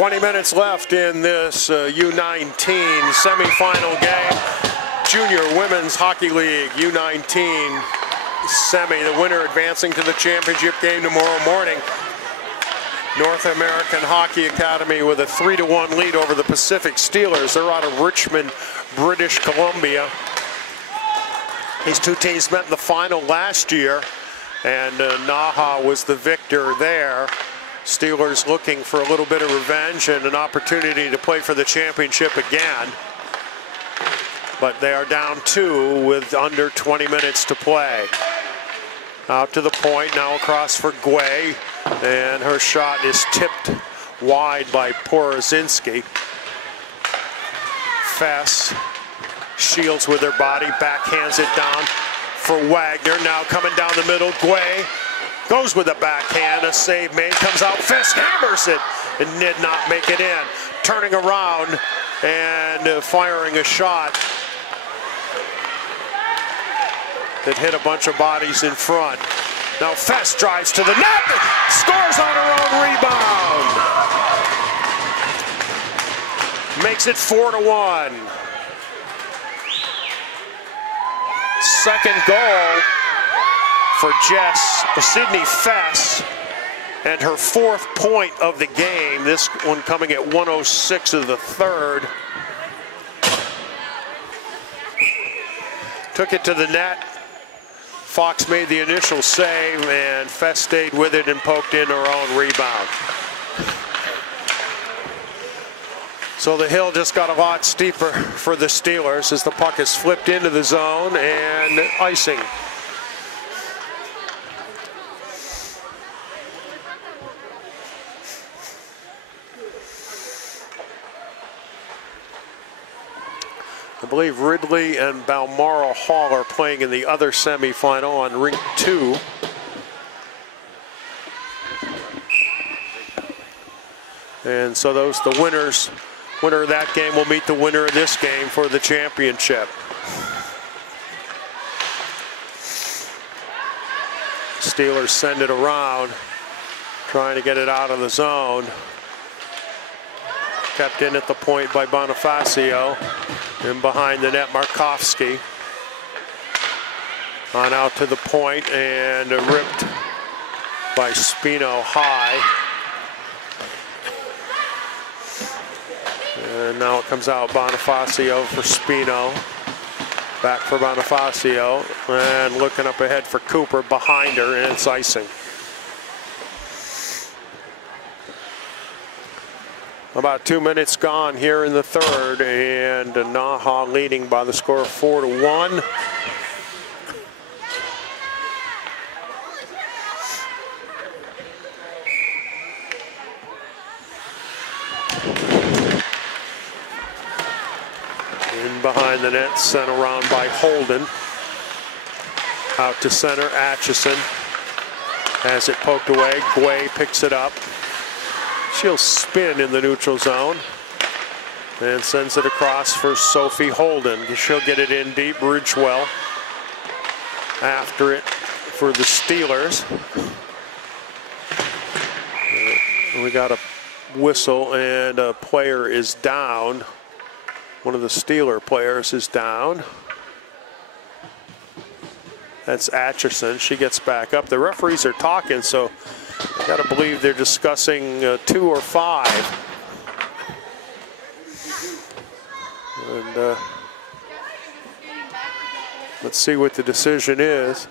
20 minutes left in this U-19 semifinal game. Junior Women's Hockey League U-19 semi. The winner advancing to the championship game tomorrow morning. North American Hockey Academy with a 3-1 lead over the Pacific Steelers. They're out of Richmond, British Columbia. These two teams met in the final last year, and Naha was the victor there. Steelers looking for a little bit of revenge and an opportunity to play for the championship again. But they are down 2 with under 20 minutes to play. Out to the point, now across for Guay, and her shot is tipped wide by Porozinski. Fess shields with her body, backhands it down for Wagner. Now coming down the middle, Guay goes with a backhand, a save made, comes out, Fess hammers it and did not make it in. Turning around and firing a shot that hit a bunch of bodies in front. Now Fess drives to the net, scores on her own rebound. Makes it 4-1. Second goal for Sydney Fess, and her 4th point of the game. This one coming at 1:06 of the 3rd. Took it to the net. Fox made the initial save, and Fess stayed with it and poked in her own rebound. So the hill just got a lot steeper for the Steelers as the puck is flipped into the zone and icing. I believe Ridley and Balmoral Hall are playing in the other semifinal on rink 2. And so the winner of that game will meet the winner of this game for the championship. Steelers send it around, trying to get it out of the zone. Kept in at the point by Bonifacio. And behind the net, Markovsky. On out to the point and ripped by Spino high. And now it comes out Bonifacio for Spino. Back for Bonifacio. And looking up ahead for Cooper behind her, and it's icing. About 2 minutes gone here in the 3rd, and Naha leading by the score of 4-1. In behind the net, sent around by Holden. Out to center, Atchison has it poked away. Guay picks it up. She'll spin in the neutral zone and sends it across for Sophie Holden. She'll get it in deep. Ridgewell after it for the Steelers. We got a whistle and a player is down. One of the Steeler players is down. That's Atchison. She gets back up. The referees are talking, so I gotta believe they're discussing 2 or 5. And let's see what the decision is.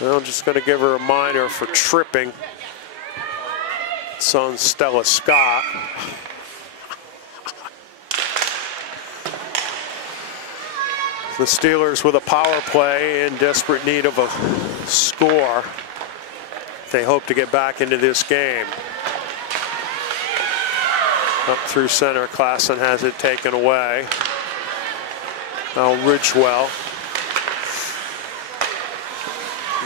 Well, I'm just gonna give her a minor for tripping. It's on Stella Scott. The Steelers with a power play in desperate need of a score. They hope to get back into this game. Up through center, Klassen has it taken away. Now Ridgewell.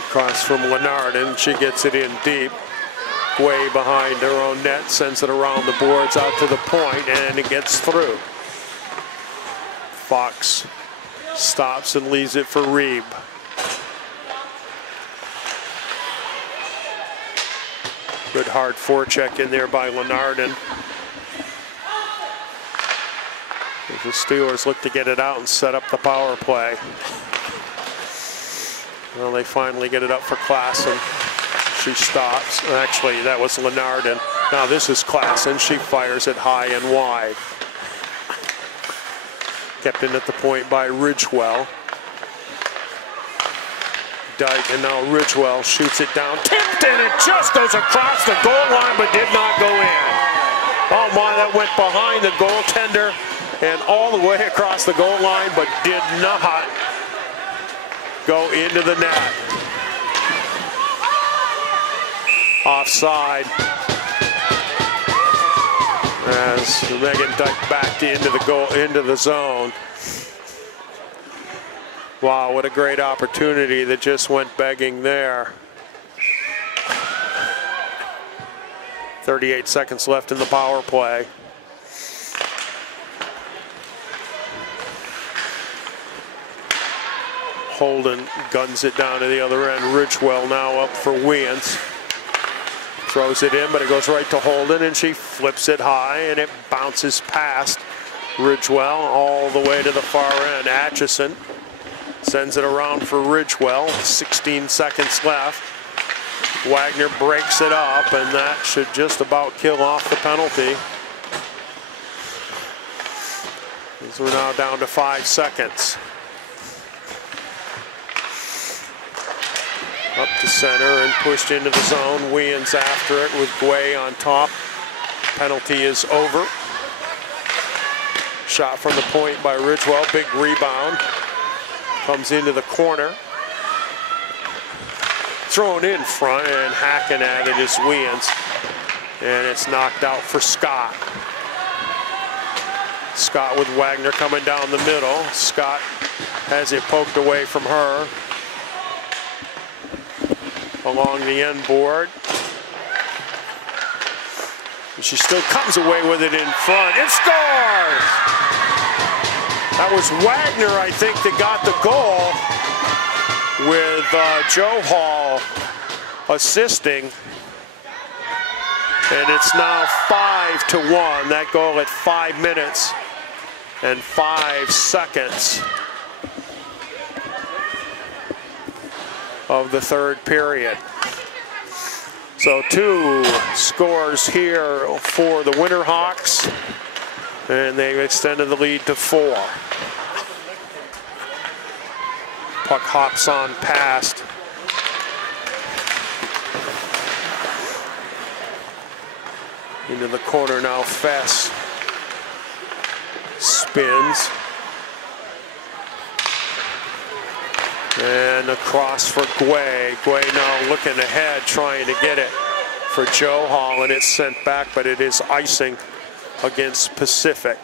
Across from Leonard, and she gets it in deep. Way behind her own net, sends it around the boards out to the point, and it gets through. Fox stops and leaves it for Reeb. Good hard forecheck in there by Lenardin. The Steelers look to get it out and set up the power play. Well, they finally get it up for Klassen. She stops. Actually, that was Lenardin. Now this is Klassen. She fires it high and wide. Kept in at the point by Ridgewell. Dyke, and now Ridgewell shoots it down. Tipped, and it just goes across the goal line, but did not go in. Oh my, that went behind the goaltender and all the way across the goal line, but did not go into the net. Offside. As Megan Dyke backed into the zone. Wow, what a great opportunity that just went begging there. 38 seconds left in the power play. Holden guns it down to the other end. Ridgewell now up for Weans. Throws it in, but it goes right to Holden, and she flips it high, and it bounces past Ridgewell all the way to the far end. Atchison sends it around for Ridgewell. 16 seconds left. Wagner breaks it up, and that should just about kill off the penalty. As we're now down to 5 seconds. Up to center and pushed into the zone. Weans after it with Guay on top. Penalty is over. Shot from the point by Ridgewell. Big rebound. Comes into the corner. Thrown in front, and hacking at it is Weans. And it's knocked out for Scott. Scott with Wagner coming down the middle. Scott has it poked away from her. Along the end board. She still comes away with it in front. It scores! That was Wagner, I think, that got the goal, with Joe Hall assisting. And it's now 5-1. That goal at 5 minutes and 5 seconds of the third period. So 2 scores here for the Winterhawks, and they've extended the lead to 4. Puck hops on past. Into the corner now, Fess spins. And across for Guay. Guay now looking ahead, trying to get it for Joe Hall, and it's sent back, but it is icing against Pacific.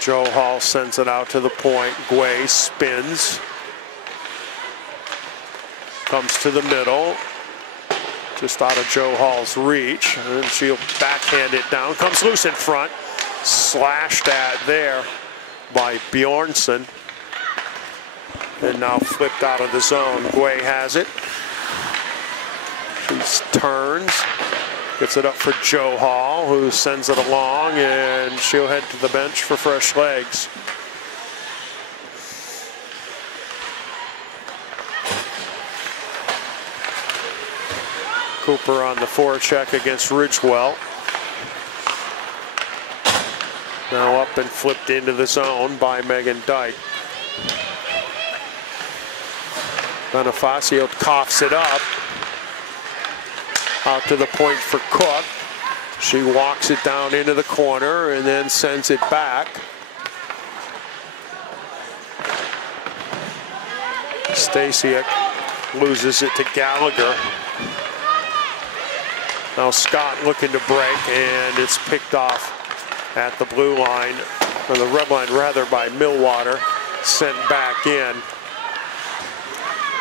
Joe Hall sends it out to the point. Guay spins. Comes to the middle. Just out of Joe Hall's reach. And she'll backhand it down. Comes loose in front. Slashed at there by Bjornsson. And now flipped out of the zone. Guay has it. She turns. Gets it up for Joe Hall, who sends it along, and she'll head to the bench for fresh legs. Cooper on the forecheck against Ridgewell. Now up and flipped into the zone by Megan Dyke. Bonifacio coughs it up. Out to the point for Cook. She walks it down into the corner and then sends it back. Stasiak loses it to Gallagher. Now Scott looking to break, and it's picked off at the blue line or the red line rather, by Millwater, sent back in.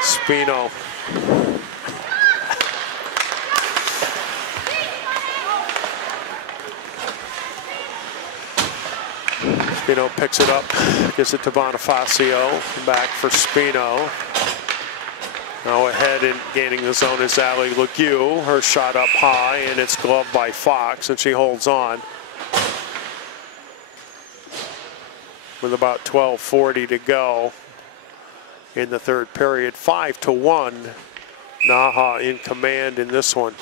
Spino. Spino picks it up, gives it to Bonifacio, back for Spino. Now ahead and gaining the zone is Ali Legue. Her shot up high, and it's gloved by Fox, and she holds on. With about 12:40 to go in the third period. 5-1, Naha in command in this one.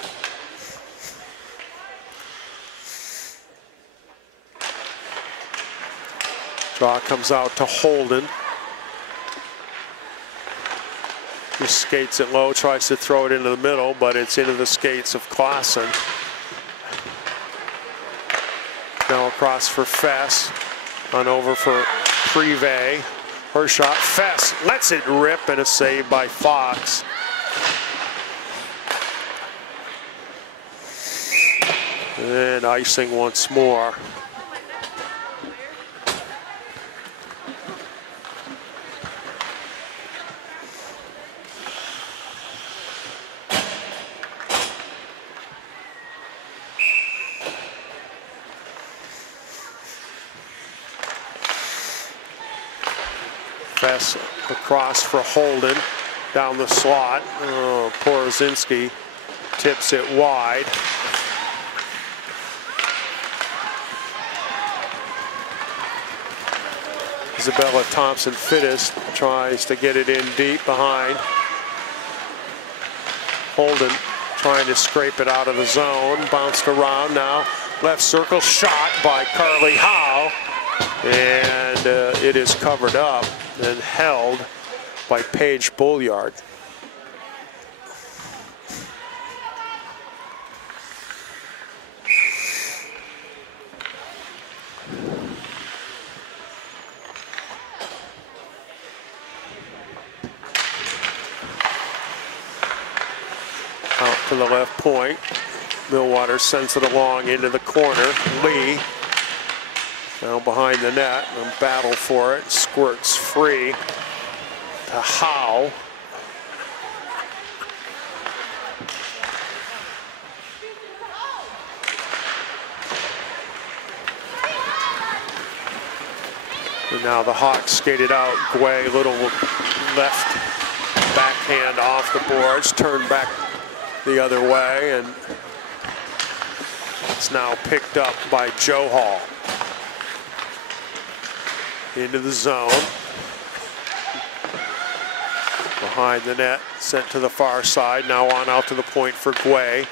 Draw comes out to Holden. He skates it low, tries to throw it into the middle, but it's into the skates of Klassen. Now across for Fess, on over for Privé. Her shot, Fess lets it rip, and a save by Fox. And icing once more. Fess across for Holden, down the slot. Oh, Porozinski tips it wide. Isabella Thompson-Fittis tries to get it in deep behind. Holden trying to scrape it out of the zone, bounced around now. Left circle shot by Carly Howe, and it is covered up and held by Paige Bouillard. Out to the left point. Millwater sends it along into the corner. Lee now behind the net and battle for it. Squirts free to Howe. And now the Hawks skated out. Guay, little left backhand off the boards, turned back the other way, and it's now picked up by Joe Hall. Into the zone. Behind the net, sent to the far side. Now on out to the point for Guay.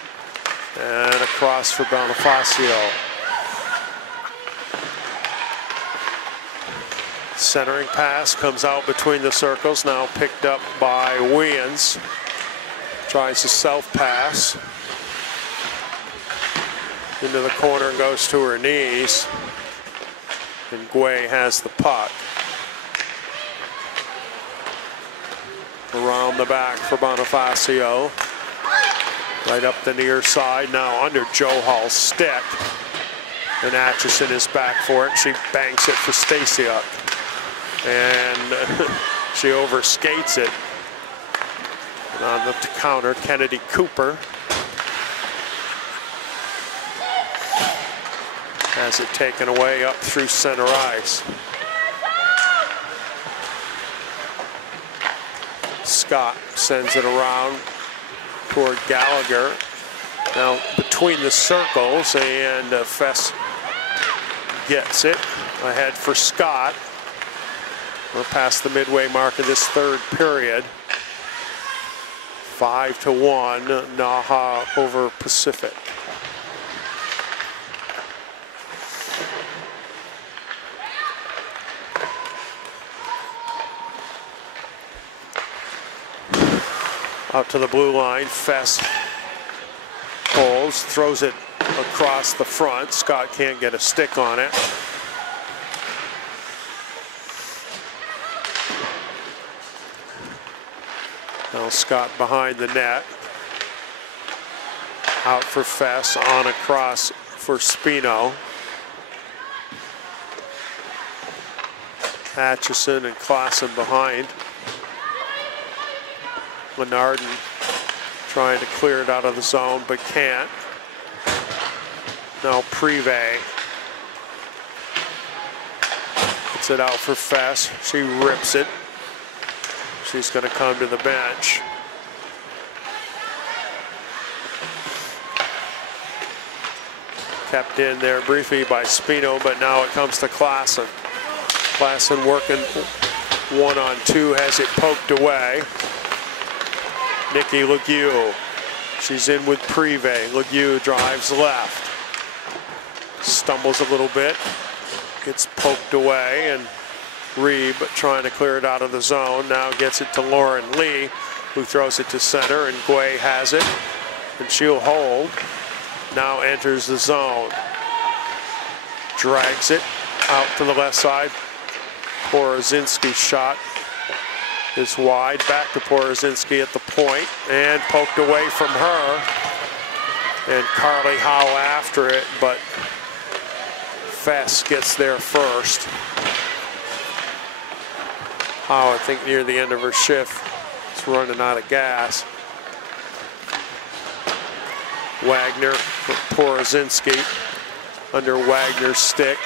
And across for Bonifacio. Centering pass comes out between the circles. Now picked up by Wiens. Tries to self-pass. Into the corner and goes to her knees. And Guay has the puck. Around the back for Bonifacio. Right up the near side, now under Joe Hall's stick. And Atchison is back for it. She banks it for Stasiuk. And she overskates it. And on the counter, Kennedy Cooper has it taken away up through center ice. Scott sends it around toward Gallagher. Now between the circles, and Fess gets it ahead for Scott. We're past the midway mark of this third period. 5-1, Naha over Pacific. Out to the blue line, Fess holds, throws it across the front. Scott can't get a stick on it. Now Scott behind the net. Out for Fess, on across for Spino. Atchison and Klassen behind. Lenarden trying to clear it out of the zone, but can't. Now Privé gets it out for Fess. She rips it. She's going to come to the bench. Kept in there briefly by Spino, but now it comes to Klassen. Klassen working 1-on-2, has it poked away. Nikki Legueux, she's in with Privé. Legueux drives left. Stumbles a little bit, gets poked away, and Reeb trying to clear it out of the zone. Now gets it to Lauren Lee, who throws it to center, and Guay has it, and she'll hold. Now enters the zone. Drags it out to the left side. Porozinski's shot is wide. Back to Porozinski at the point, and poked away from her. And Carly Howe after it, but Fess gets there first. Howe, I think near the end of her shift, is running out of gas. Wagner for Porozinski under Wagner's stick.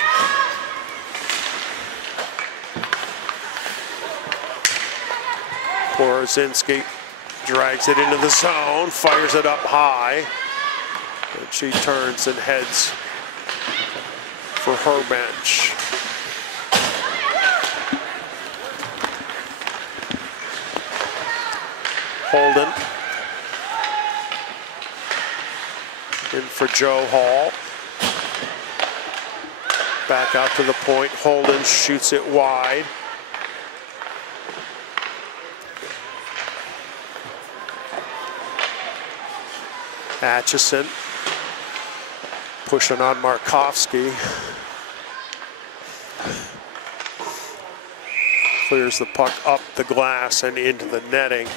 Porozinski drags it into the zone, fires it up high, and she turns and heads for her bench. Holden in for Joe Hall. Back out to the point. Holden shoots it wide. Atchison pushing on Markovsky. Clears the puck up the glass and into the netting.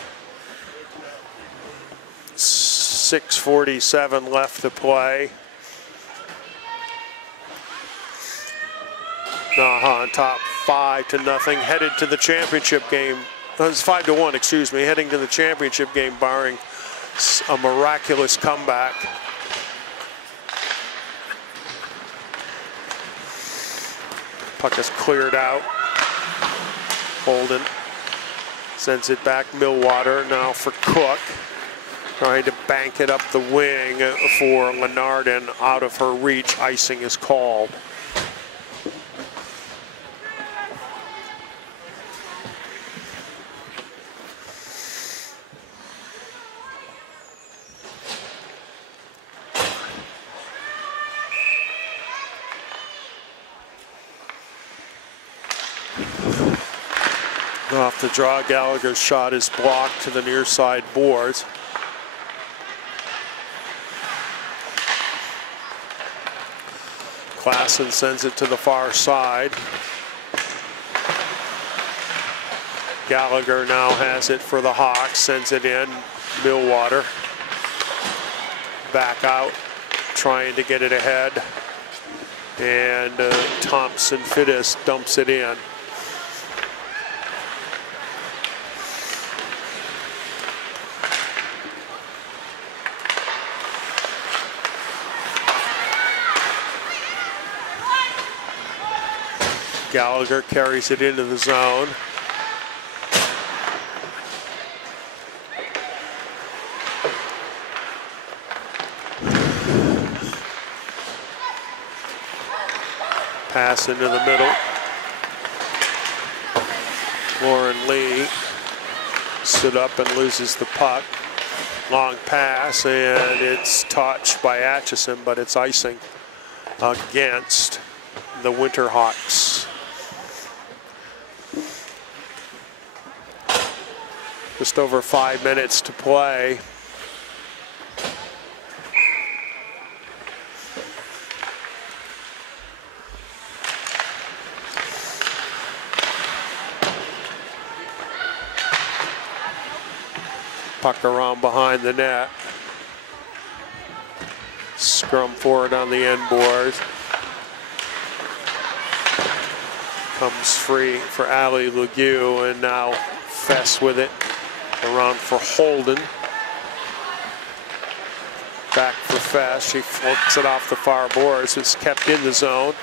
6:47 left to play. Naha on top, 5-0, headed to the championship game. It's 5-1, excuse me, heading to the championship game, barring a miraculous comeback. Puck is cleared out. Holden sends it back. Millwater now for Cook. Trying to bank it up the wing for Lenarden. Out of her reach. Icing is called. Off the draw, Gallagher's shot is blocked to the near side boards. Klassen sends it to the far side. Gallagher now has it for the Hawks, sends it in. Millwater back out, trying to get it ahead. And Thompson Fittis dumps it in. Gallagher carries it into the zone. Pass into the middle. Lauren Lee stood up and loses the puck. Long pass, and it's touched by Atchison, but it's icing against the Winterhawks. Just over 5 minutes to play. Puck around behind the net. Scrum forward on the end board. Comes free for Ali Legue, and now Fess with it. Around for Holden. Back for Fess. She flips it off the far boards. It's kept in the zone.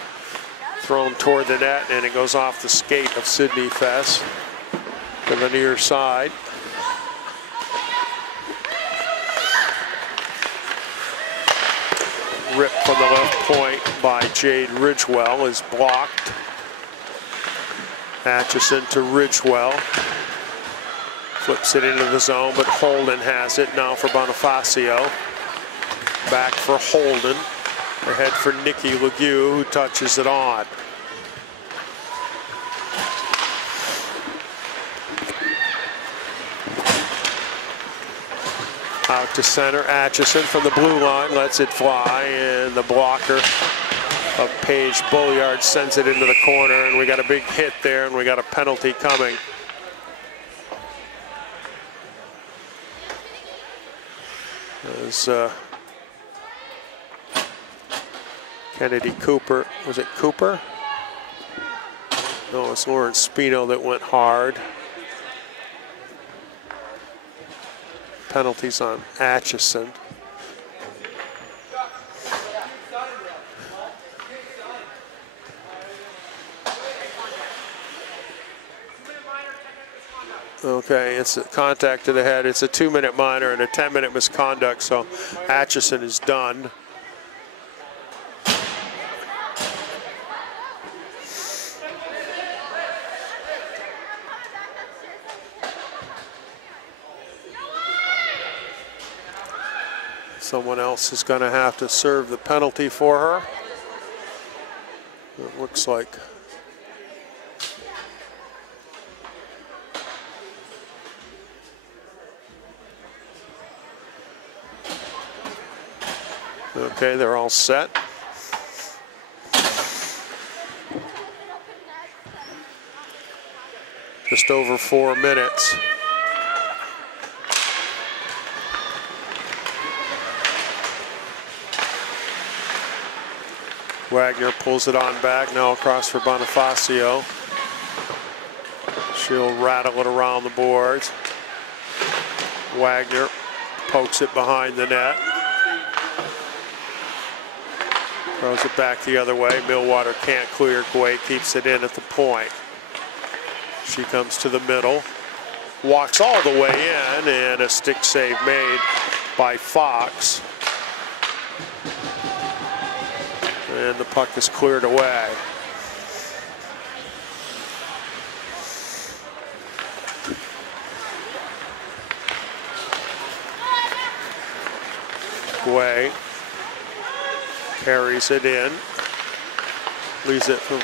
Thrown toward the net, and it goes off the skate of Sydney Fess to the near side. Rip from the left point by Jade Ridgewell is blocked. Atchison to Ridgewell. Flips it into the zone, but Holden has it now for Bonifacio. Back for Holden. Ahead for Nikki Legue, who touches it on. Out to center, Atchison from the blue line, lets it fly, and the blocker of Paige Bulliard sends it into the corner, and we got a big hit there, and we got a penalty coming. As Kennedy Cooper, was it Cooper? No, it's Lauren Spino that went hard. Penalties on Atchison. Okay, it's a contact to the head. It's a 2-minute minor and a 10-minute misconduct, so Atchison is done. Someone else is going to have to serve the penalty for her. It looks like. Okay, they're all set. Just over 4 minutes. Wagner pulls it on back, now across for Bonifacio. She'll rattle it around the boards. Wagner pokes it behind the net. Throws it back the other way. Millwater can't clear. Guay keeps it in at the point. She comes to the middle. Walks all the way in, and a stick save made by Fox. And the puck is cleared away. Guay carries it in, leaves it for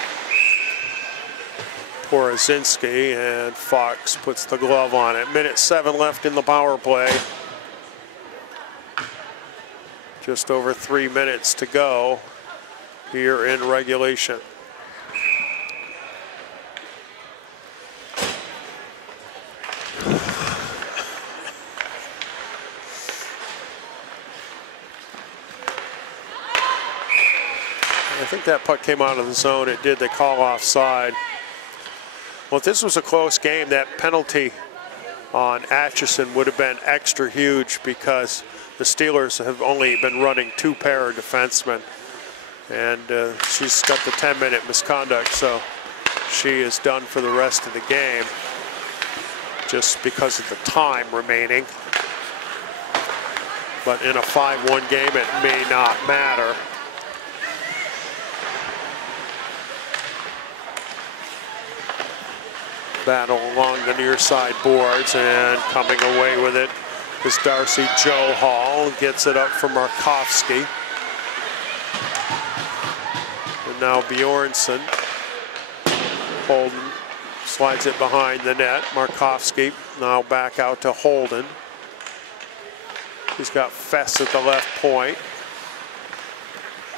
Porozinski, and Fox puts the glove on it. Minute 7 left in the power play. Just over 3 minutes to go here in regulation. I think that puck came out of the zone. It did. They call offside. Well, if this was a close game, that penalty on Atchison would have been extra huge because the Steelers have only been running 2 pair of defensemen. And she's got the 10-minute misconduct, so she is done for the rest of the game just because of the time remaining. But in a 5-1 game, it may not matter. Battle along the near side boards, and coming away with it is Darcy Jo Hall. Gets it up for Markovsky. And now Bjornsson. Holden slides it behind the net. Markovsky now back out to Holden. He's got Fess at the left point.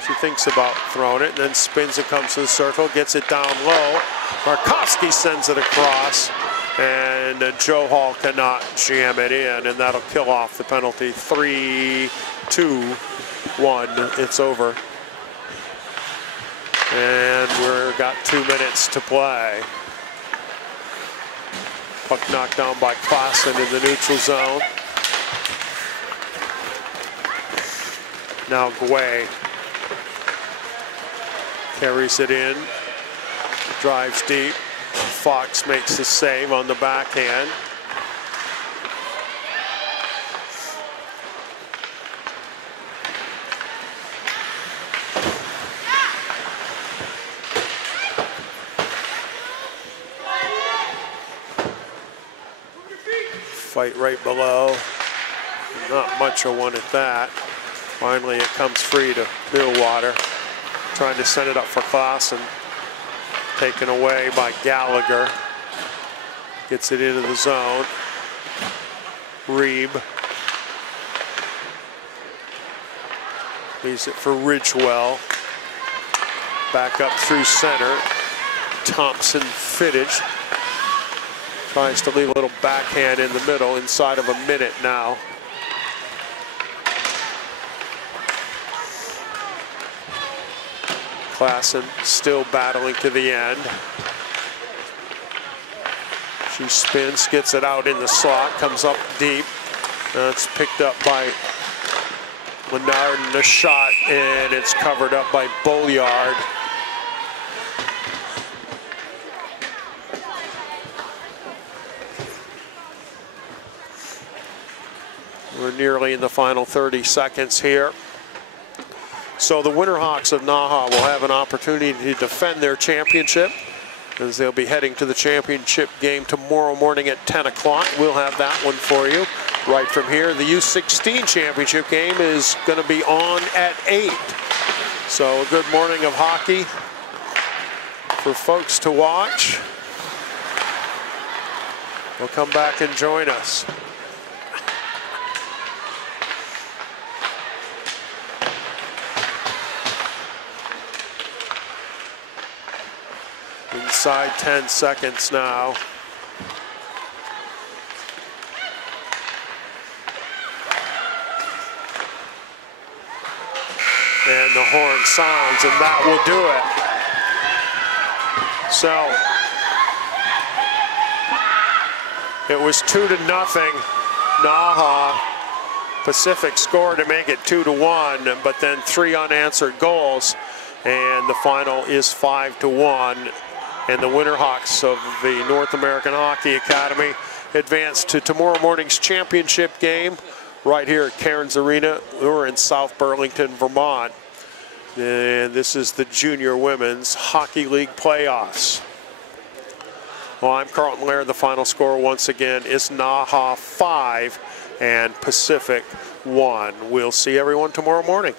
She thinks about throwing it, and then spins and comes to the circle, gets it down low. Markovsky sends it across, and Joe Hall cannot jam it in, and that'll kill off the penalty. 3-2-1, it's over. And we've got 2 minutes to play. Puck knocked down by Klassen in the neutral zone. Now Guay carries it in, drives deep. Fox makes the save on the backhand. Fight right below. Not much of one at that. Finally, it comes free to Millwater. Trying to send it up for Klassen. Taken away by Gallagher. Gets it into the zone. Reeb. Leaves it for Ridgewell. Back up through center. Thompson Fittich. Tries to leave a little backhand in the middle inside of a minute now. Klassen still battling to the end. She spins, gets it out in the slot, comes up deep. It's picked up by Lennard in the shot, and it's covered up by Bolliard. We're nearly in the final 30 seconds here. So the Winterhawks of Naha will have an opportunity to defend their championship, as they'll be heading to the championship game tomorrow morning at 10 o'clock. We'll have that one for you right from here. The U-16 championship game is going to be on at 8. So a good morning of hockey for folks to watch. They'll come back and join us. Inside 10 seconds now. And the horn sounds, and that will do it. So it was 2-0. Naha Pacific scored to make it 2-1, but then 3 unanswered goals, and the final is 5-1. And the Winterhawks of the North American Hockey Academy advance to tomorrow morning's championship game right here at Cairns Arena. We're in South Burlington, Vermont. And this is the Junior Women's Hockey League playoffs. Well, I'm Carlton Laird. The final score once again is Naha 5 and Pacific 1. We'll see everyone tomorrow morning.